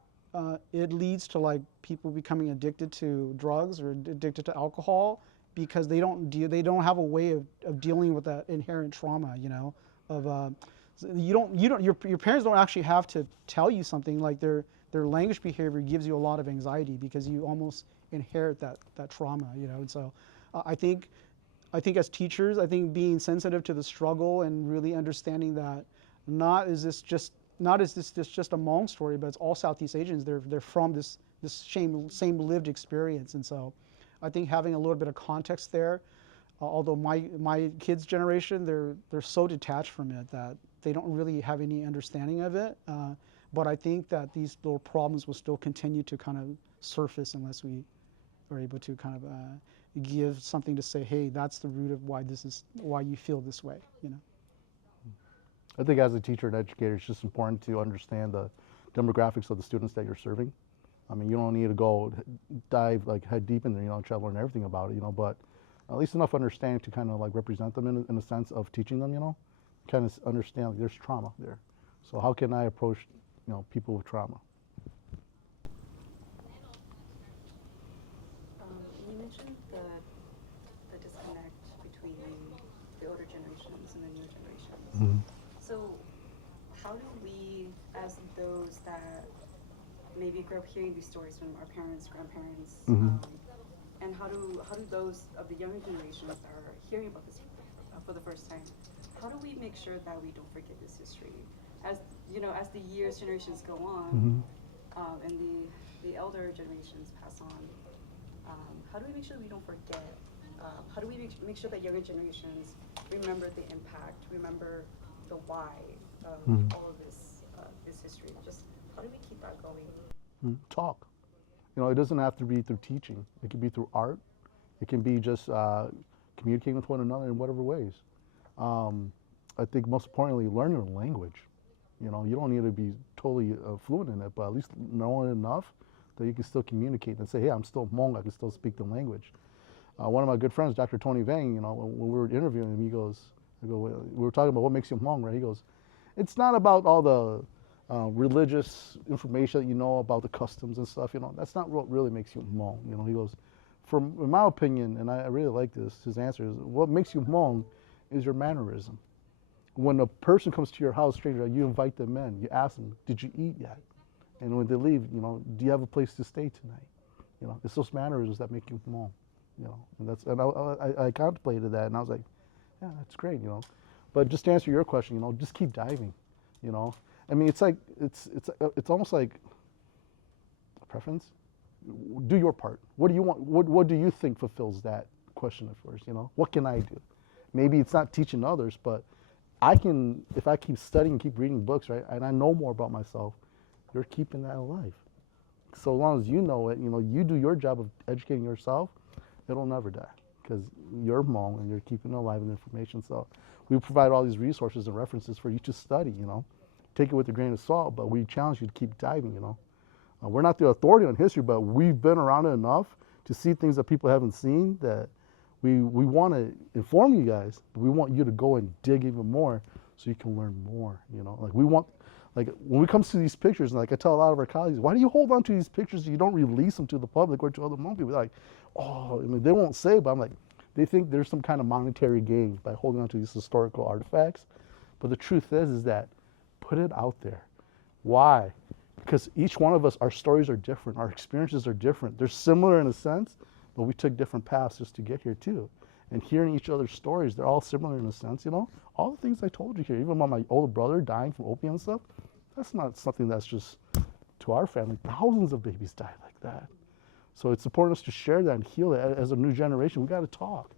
it leads to like people becoming addicted to drugs or addicted to alcohol because they don't have a way of dealing with that inherent trauma, you know, of your parents don't actually have to tell you something. Like their language behavior gives you a lot of anxiety because you almost inherit that trauma, you know. And so I think as teachers, I think being sensitive to the struggle and really understanding that not is this just a Hmong story, but it's all Southeast Asians. They're from this same lived experience, and so I think having a little bit of context there. Although my kids' generation, they're so detached from it that they don't really have any understanding of it. But I think that these little problems will still continue to kind of surface unless we are able to kind of give something to say, hey, that's the root of why you feel this way, you know. I think as a teacher and educator, it's just important to understand the demographics of the students that you're serving. I mean, you don't need to go dive like head deep in there, you know, try to learn everything about it, you know, but at least enough understanding to kind of like represent them in a sense of teaching them, you know, kind of understand like, there's trauma there. So how can I approach, you know, people with trauma? You mentioned the disconnect between the older generations and the new generations. Mm-hmm. So how do we, as those that maybe grew up hearing these stories from our parents, grandparents, mm-hmm. And how do those of the younger generations that are hearing about this for the first time, how do we make sure that we don't forget this history? As you know, as the years, generations go on, Mm-hmm. and the elder generations pass on, how do we make sure we don't forget? How do we make sure that younger generations remember the impact, remember the why of all of this history? Just how do we keep that going? Talk. You know, it doesn't have to be through teaching. It can be through art. It can be just communicating with one another in whatever ways. I think most importantly, learning the language. You know, you don't need to be totally fluent in it, but at least knowing enough that you can still communicate and say, hey, I'm still Hmong, I can still speak the language. One of my good friends, Dr. Tony Vang, you know, when we were interviewing him, he goes, we were talking about what makes you Hmong, right? He goes, it's not about all the religious information that you know about the customs and stuff, you know, that's not what really makes you Hmong. You know, he goes, in my opinion, and I really like this, his answer is, what makes you Hmong is your mannerism. When a person comes to your house, stranger, you invite them in, you ask them, did you eat yet? And when they leave, you know, do you have a place to stay tonight? You know, it's those mannerisms that make you Hmong, you know, and I contemplated that, and I was like, yeah, that's great, you know. But just to answer your question, you know, just keep diving, you know. I mean, it's like, it's almost like a preference. Do your part. What do you want? What do you think fulfills that question at first, you know? What can I do? Maybe it's not teaching others, but I can, if I keep studying, keep reading books, right, and I know more about myself, you're keeping that alive. So long as you know it, you know, you do your job of educating yourself, it'll never die. because you're Hmong and you're keeping alive with information. So we provide all these resources and references for you to study, you know. Take it with a grain of salt, but we challenge you to keep diving, you know. We're not the authority on history, but we've been around it enough to see things that people haven't seen that we want to inform you guys, but we want you to go and dig even more so you can learn more, you know. Like we want, like when it comes to these pictures, and like I tell a lot of our colleagues, why do you hold on to these pictures if you don't release them to the public or to other Hmong people? They're like, oh, I mean, they won't say, but I'm like, they think there's some kind of monetary gain by holding on to these historical artifacts. But the truth is that put it out there. Why? Because each one of us, our stories are different, our experiences are different. They're similar in a sense, but we took different paths just to get here too. And hearing each other's stories, they're all similar in a sense, you know? All the things I told you here, even about my older brother dying from opium and stuff, that's not something that's just to our family. Thousands of babies died like that. So it's important us to share that and heal it. As a new generation, we got to talk.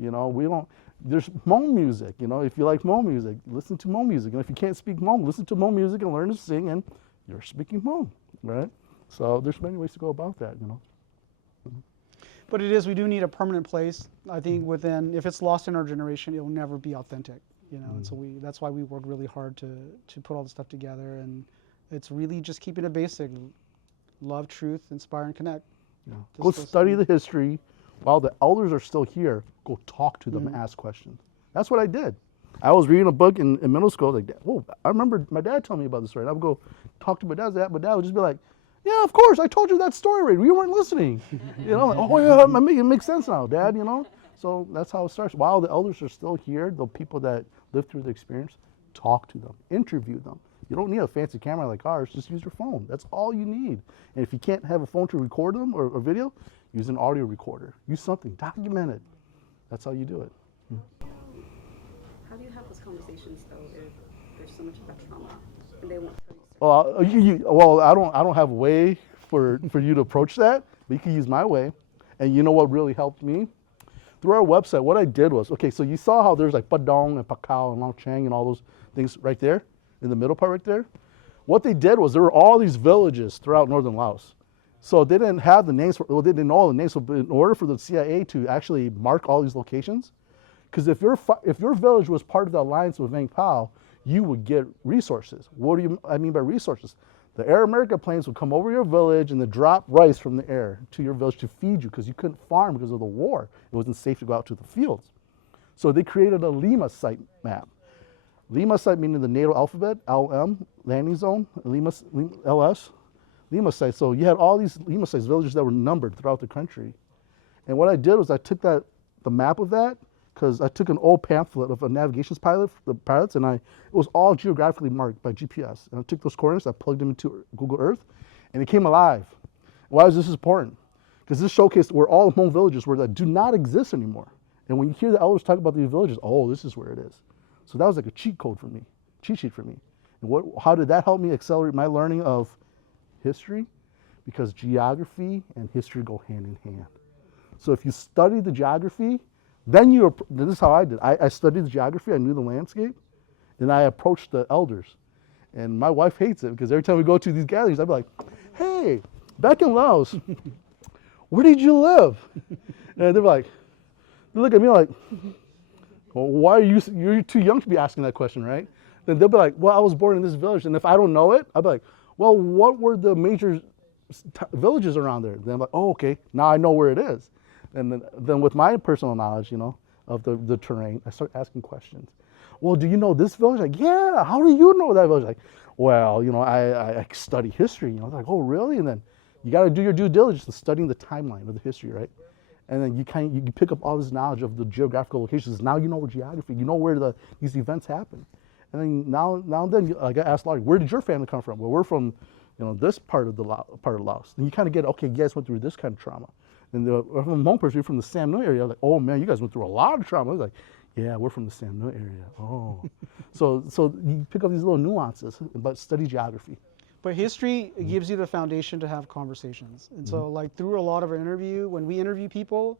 You know, we don't, there's Hmong music, you know, if you like Hmong music, listen to Hmong music. And if you can't speak Hmong, listen to Hmong music and learn to sing, and you're speaking Hmong, right? So there's many ways to go about that, you know. But it is, we do need a permanent place. I think within, if it's lost in our generation, it will never be authentic, you know. And so that's why we work really hard to put all this stuff together. And it's really just keeping it basic. Love, truth, inspire, and connect. Yeah. Go study the history. While the elders are still here, go talk to them and ask questions. That's what I did. I was reading a book in middle school. Like, whoa, I remember my dad telling me about this story. And I would go talk to my dad. My dad would just be like, yeah, of course, I told you that story already. You weren't listening. You know, like, oh yeah, it makes sense now, Dad, you know? So that's how it starts. While the elders are still here, the people that lived through the experience, talk to them, interview them. You don't need a fancy camera like ours, just use your phone. That's all you need. And if you can't have a phone to record them or video, use an audio recorder. Use something, document it. That's how you do it. How do you have those conversations though if there's so much of that trauma and they won't tell you? Well, I don't have a way for you to approach that, but you can use my way. And you know what really helped me? Through our website, what I did was, okay, so you saw how there's like Padong and Pakao and Longchang and all those things right there, in the middle part right there? What they did was there were all these villages throughout northern Laos. So they didn't have the names, they didn't know all the names, so in order for the CIA to actually mark all these locations, because if your village was part of the alliance with Vang Pao, you would get resources. What do I mean by resources? The Air America planes would come over your village and they'd drop rice from the air to your village to feed you because you couldn't farm because of the war. It wasn't safe to go out to the fields. So they created a Lima site map. Lima site meaning the NATO alphabet, LM, landing zone, Lima, LS, Lima site. So you had all these Lima sites, villages that were numbered throughout the country. And what I did was I took the map of that, because I took an old pamphlet of a navigation pilot, the pilots, and it was all geographically marked by GPS. And I took those coordinates, I plugged them into Google Earth, and it came alive. Why is this important? Because this showcased where all Hmong villages were that do not exist anymore. And when you hear the elders talk about these villages, oh, this is where it is. So that was like a cheat code for me, cheat sheet for me. And how did that help me accelerate my learning of history? Because geography and history go hand in hand. So if you study the geography, then this is how I did. I studied the geography, I knew the landscape, and I approached the elders. And my wife hates it because every time we go to these gatherings, I'd be like, hey, back in Laos, where did you live? And they're like, they look at me like, well, why are you're too young to be asking that question, right? Then they'll be like, well, I was born in this village. And if I don't know it, I'll be like, well, what were the major villages around there? Then I'm like, oh, okay, now I know where it is. And then with my personal knowledge, you know, of the terrain, I start asking questions. Well, do you know this village? Like, yeah, how do you know that village? Like, well, you know, I study history. You know, like, oh, really? And then you got to do your due diligence in studying the timeline of the history, right? And then you pick up all this knowledge of the geographical locations. Now you know where geography, you know where these events happen. And then now and then, I got asked, where did your family come from? Well, we're from, you know, this part of Laos. And you kind of get, okay, you guys went through this kind of trauma. And from a Hmong person, you're from the Sam Nui area. I was like, oh man, you guys went through a lot of trauma. I was like, yeah, we're from the Sam Nui area. Oh. so you pick up these little nuances, but study geography. But history gives you the foundation to have conversations. And so like through a lot of our when we interview people,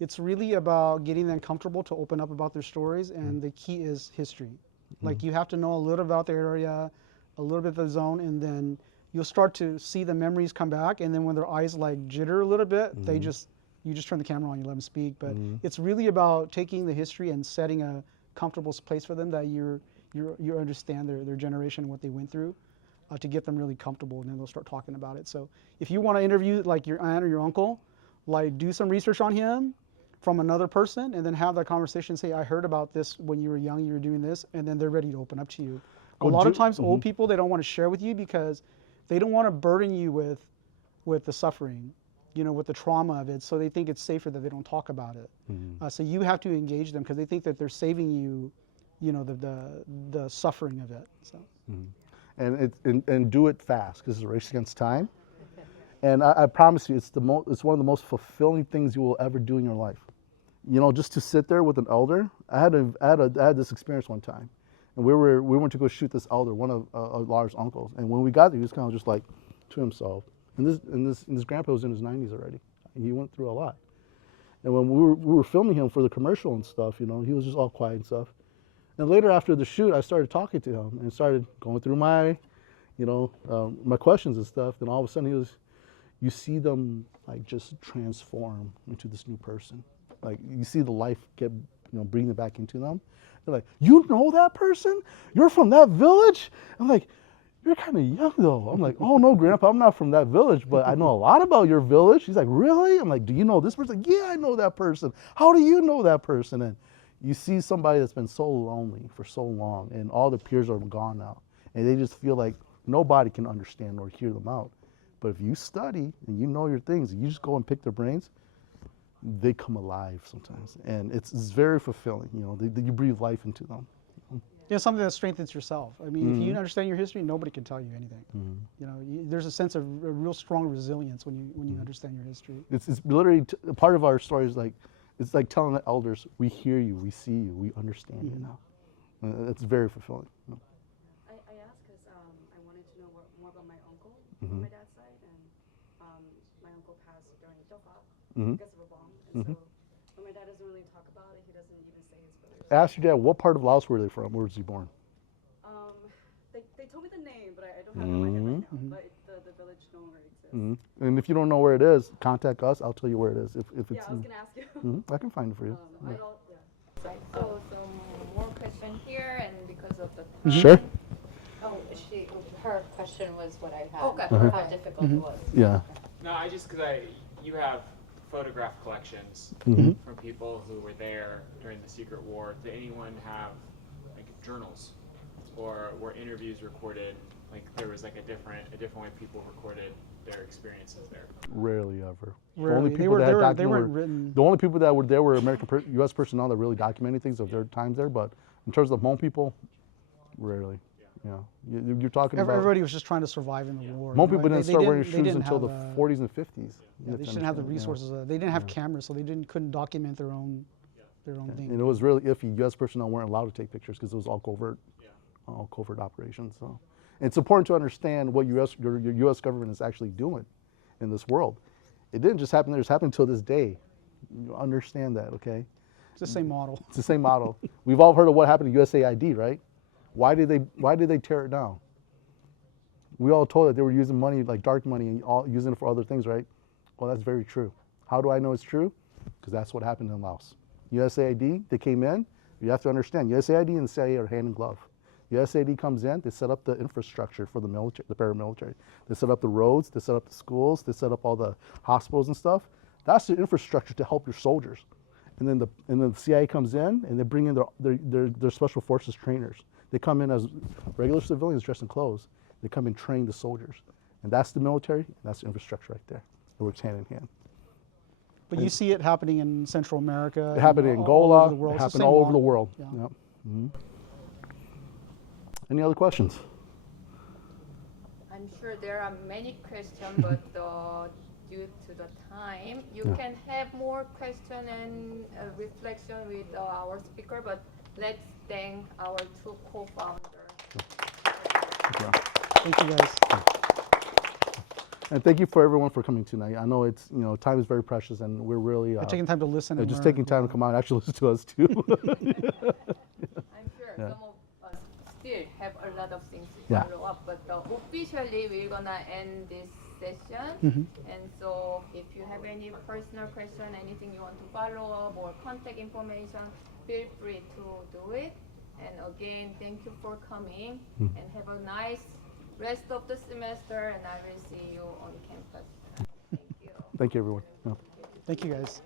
it's really about getting them comfortable to open up about their stories. And the key is history. Like you have to know a little about their area, a little bit of the zone, and then you'll start to see the memories come back. And then when their eyes like jitter a little bit, they just you just turn the camera on, you let them speak. But it's really about taking the history and setting a comfortable place for them that you understand their generation and what they went through, to get them really comfortable, and then they'll start talking about it. So if you want to interview like your aunt or your uncle, like do some research on him from another person, and then have that conversation. Say, I heard about this when you were young, you were doing this, and then they're ready to open up to you. A lot of times, old people, they don't want to share with you because they don't want to burden you with the suffering, with the trauma of it. So they think it's safer that they don't talk about it. So you have to engage them because they think that they're saving you, the suffering of it. So. And do it fast, because it's a race against time. And I promise you, it's one of the most fulfilling things you will ever do in your life. Just to sit there with an elder. I had this experience one time, and we went to go shoot this elder, one of Lars' uncles. And when we got there, he was kind of just like to himself. And this grandpa was in his 90s already. He went through a lot. And when we were filming him for the commercial and stuff, he was just all quiet and stuff. And later after the shoot, I started talking to him and started going through my, my questions and stuff. Then all of a sudden you see them like just transform into this new person. Like you see the life get, breathing back into them. They're like, you know that person? You're from that village? I'm like, you're kind of young though. I'm like, oh no, Grandpa, I'm not from that village, but I know a lot about your village. He's like, really? I'm like, do you know this person? Yeah, I know that person. How do you know that person? And you see somebody that's been so lonely for so long, and all the peers are gone now, and they just feel like nobody can understand or hear them out. But if you study and you know your things, and you just go and pick their brains, they come alive sometimes, and it's very fulfilling. You breathe life into them. Yeah, something that strengthens yourself. I mean, if you understand your history, nobody can tell you anything. There's a sense of a real strong resilience when you understand your history. It's literally a part of our story is like, it's like telling the elders, we hear you, we see you, we understand you now. It's very fulfilling. I asked because I wanted to know more about my uncle on my dad's side, and my uncle passed during Dofa because of a bomb. And so when my dad doesn't really talk about it, he doesn't even say his brothers. Ask your dad, what part of Laos were they from? Where was he born? They told me the name, but I don't have it in my head right now. But the village no longer exists. And if you don't know where it is, contact us. I'll tell you where it is. If it's I was going to ask you. I can find it for you. Right, so some more question here, and because of the Sure. Oh, her question was what I had. Okay. How difficult it was. Yeah. No, you have photograph collections from people who were there during the Secret War. Did anyone have like journals, or were interviews recorded? Like there was like a different way people recorded their experiences there. Rarely ever. Rarely. The only people they weren't written. The only people that were there were U.S. personnel that really documented things of their times there. But in terms of Hmong people, rarely. Yeah. You're talking about. Everybody was just trying to survive in the war. Hmong people didn't start wearing shoes until the 40s and 50s. Yeah, they didn't have the resources. They didn't have cameras, so they couldn't document their own thing. And it was really iffy. U.S. personnel weren't allowed to take pictures because it was all covert operations. So. It's important to understand what your U.S. government is actually doing in this world. It didn't just happen there; it's happened till this day. You understand that, okay? It's the same model. It's the same model. We've all heard of what happened to USAID, right? Why did they tear it down? We all told that they were using money, like dark money, and all using it for other things, right? Well, that's very true. How do I know it's true? Because that's what happened in Laos. USAID, they came in. You have to understand, USAID and the CIA are hand in glove. USAID comes in, they set up the infrastructure for the military, the paramilitary. They set up the roads, they set up the schools, they set up all the hospitals and stuff. That's the infrastructure to help your soldiers. And then the CIA comes in and they bring in their special forces trainers. They come in as regular civilians dressed in clothes. They come and train the soldiers. And that's the military, and that's the infrastructure right there. It works hand in hand. But you see it happening in Central America. It happened in Angola. It happened all over the world. Yeah. Yep. Any other questions? I'm sure there are many questions, but due to the time, you can have more question and reflection with our speaker, but let's thank our two co-founders. Thank you, guys. And thank you for everyone for coming tonight. I know it's, time is very precious, and we're really taking time to listen. And just learn. Taking time to come out and actually listen to us too. I'm sure some of us still have a lot of things to Yeah. follow up. But officially, we're gonna end this session. And so, if you have any personal question, anything you want to follow up or contact information, feel free to do it. And again, thank you for coming and have a nice rest of the semester. And I will see you on campus. Thank you. Thank you, everyone. Yeah. Thank you, guys.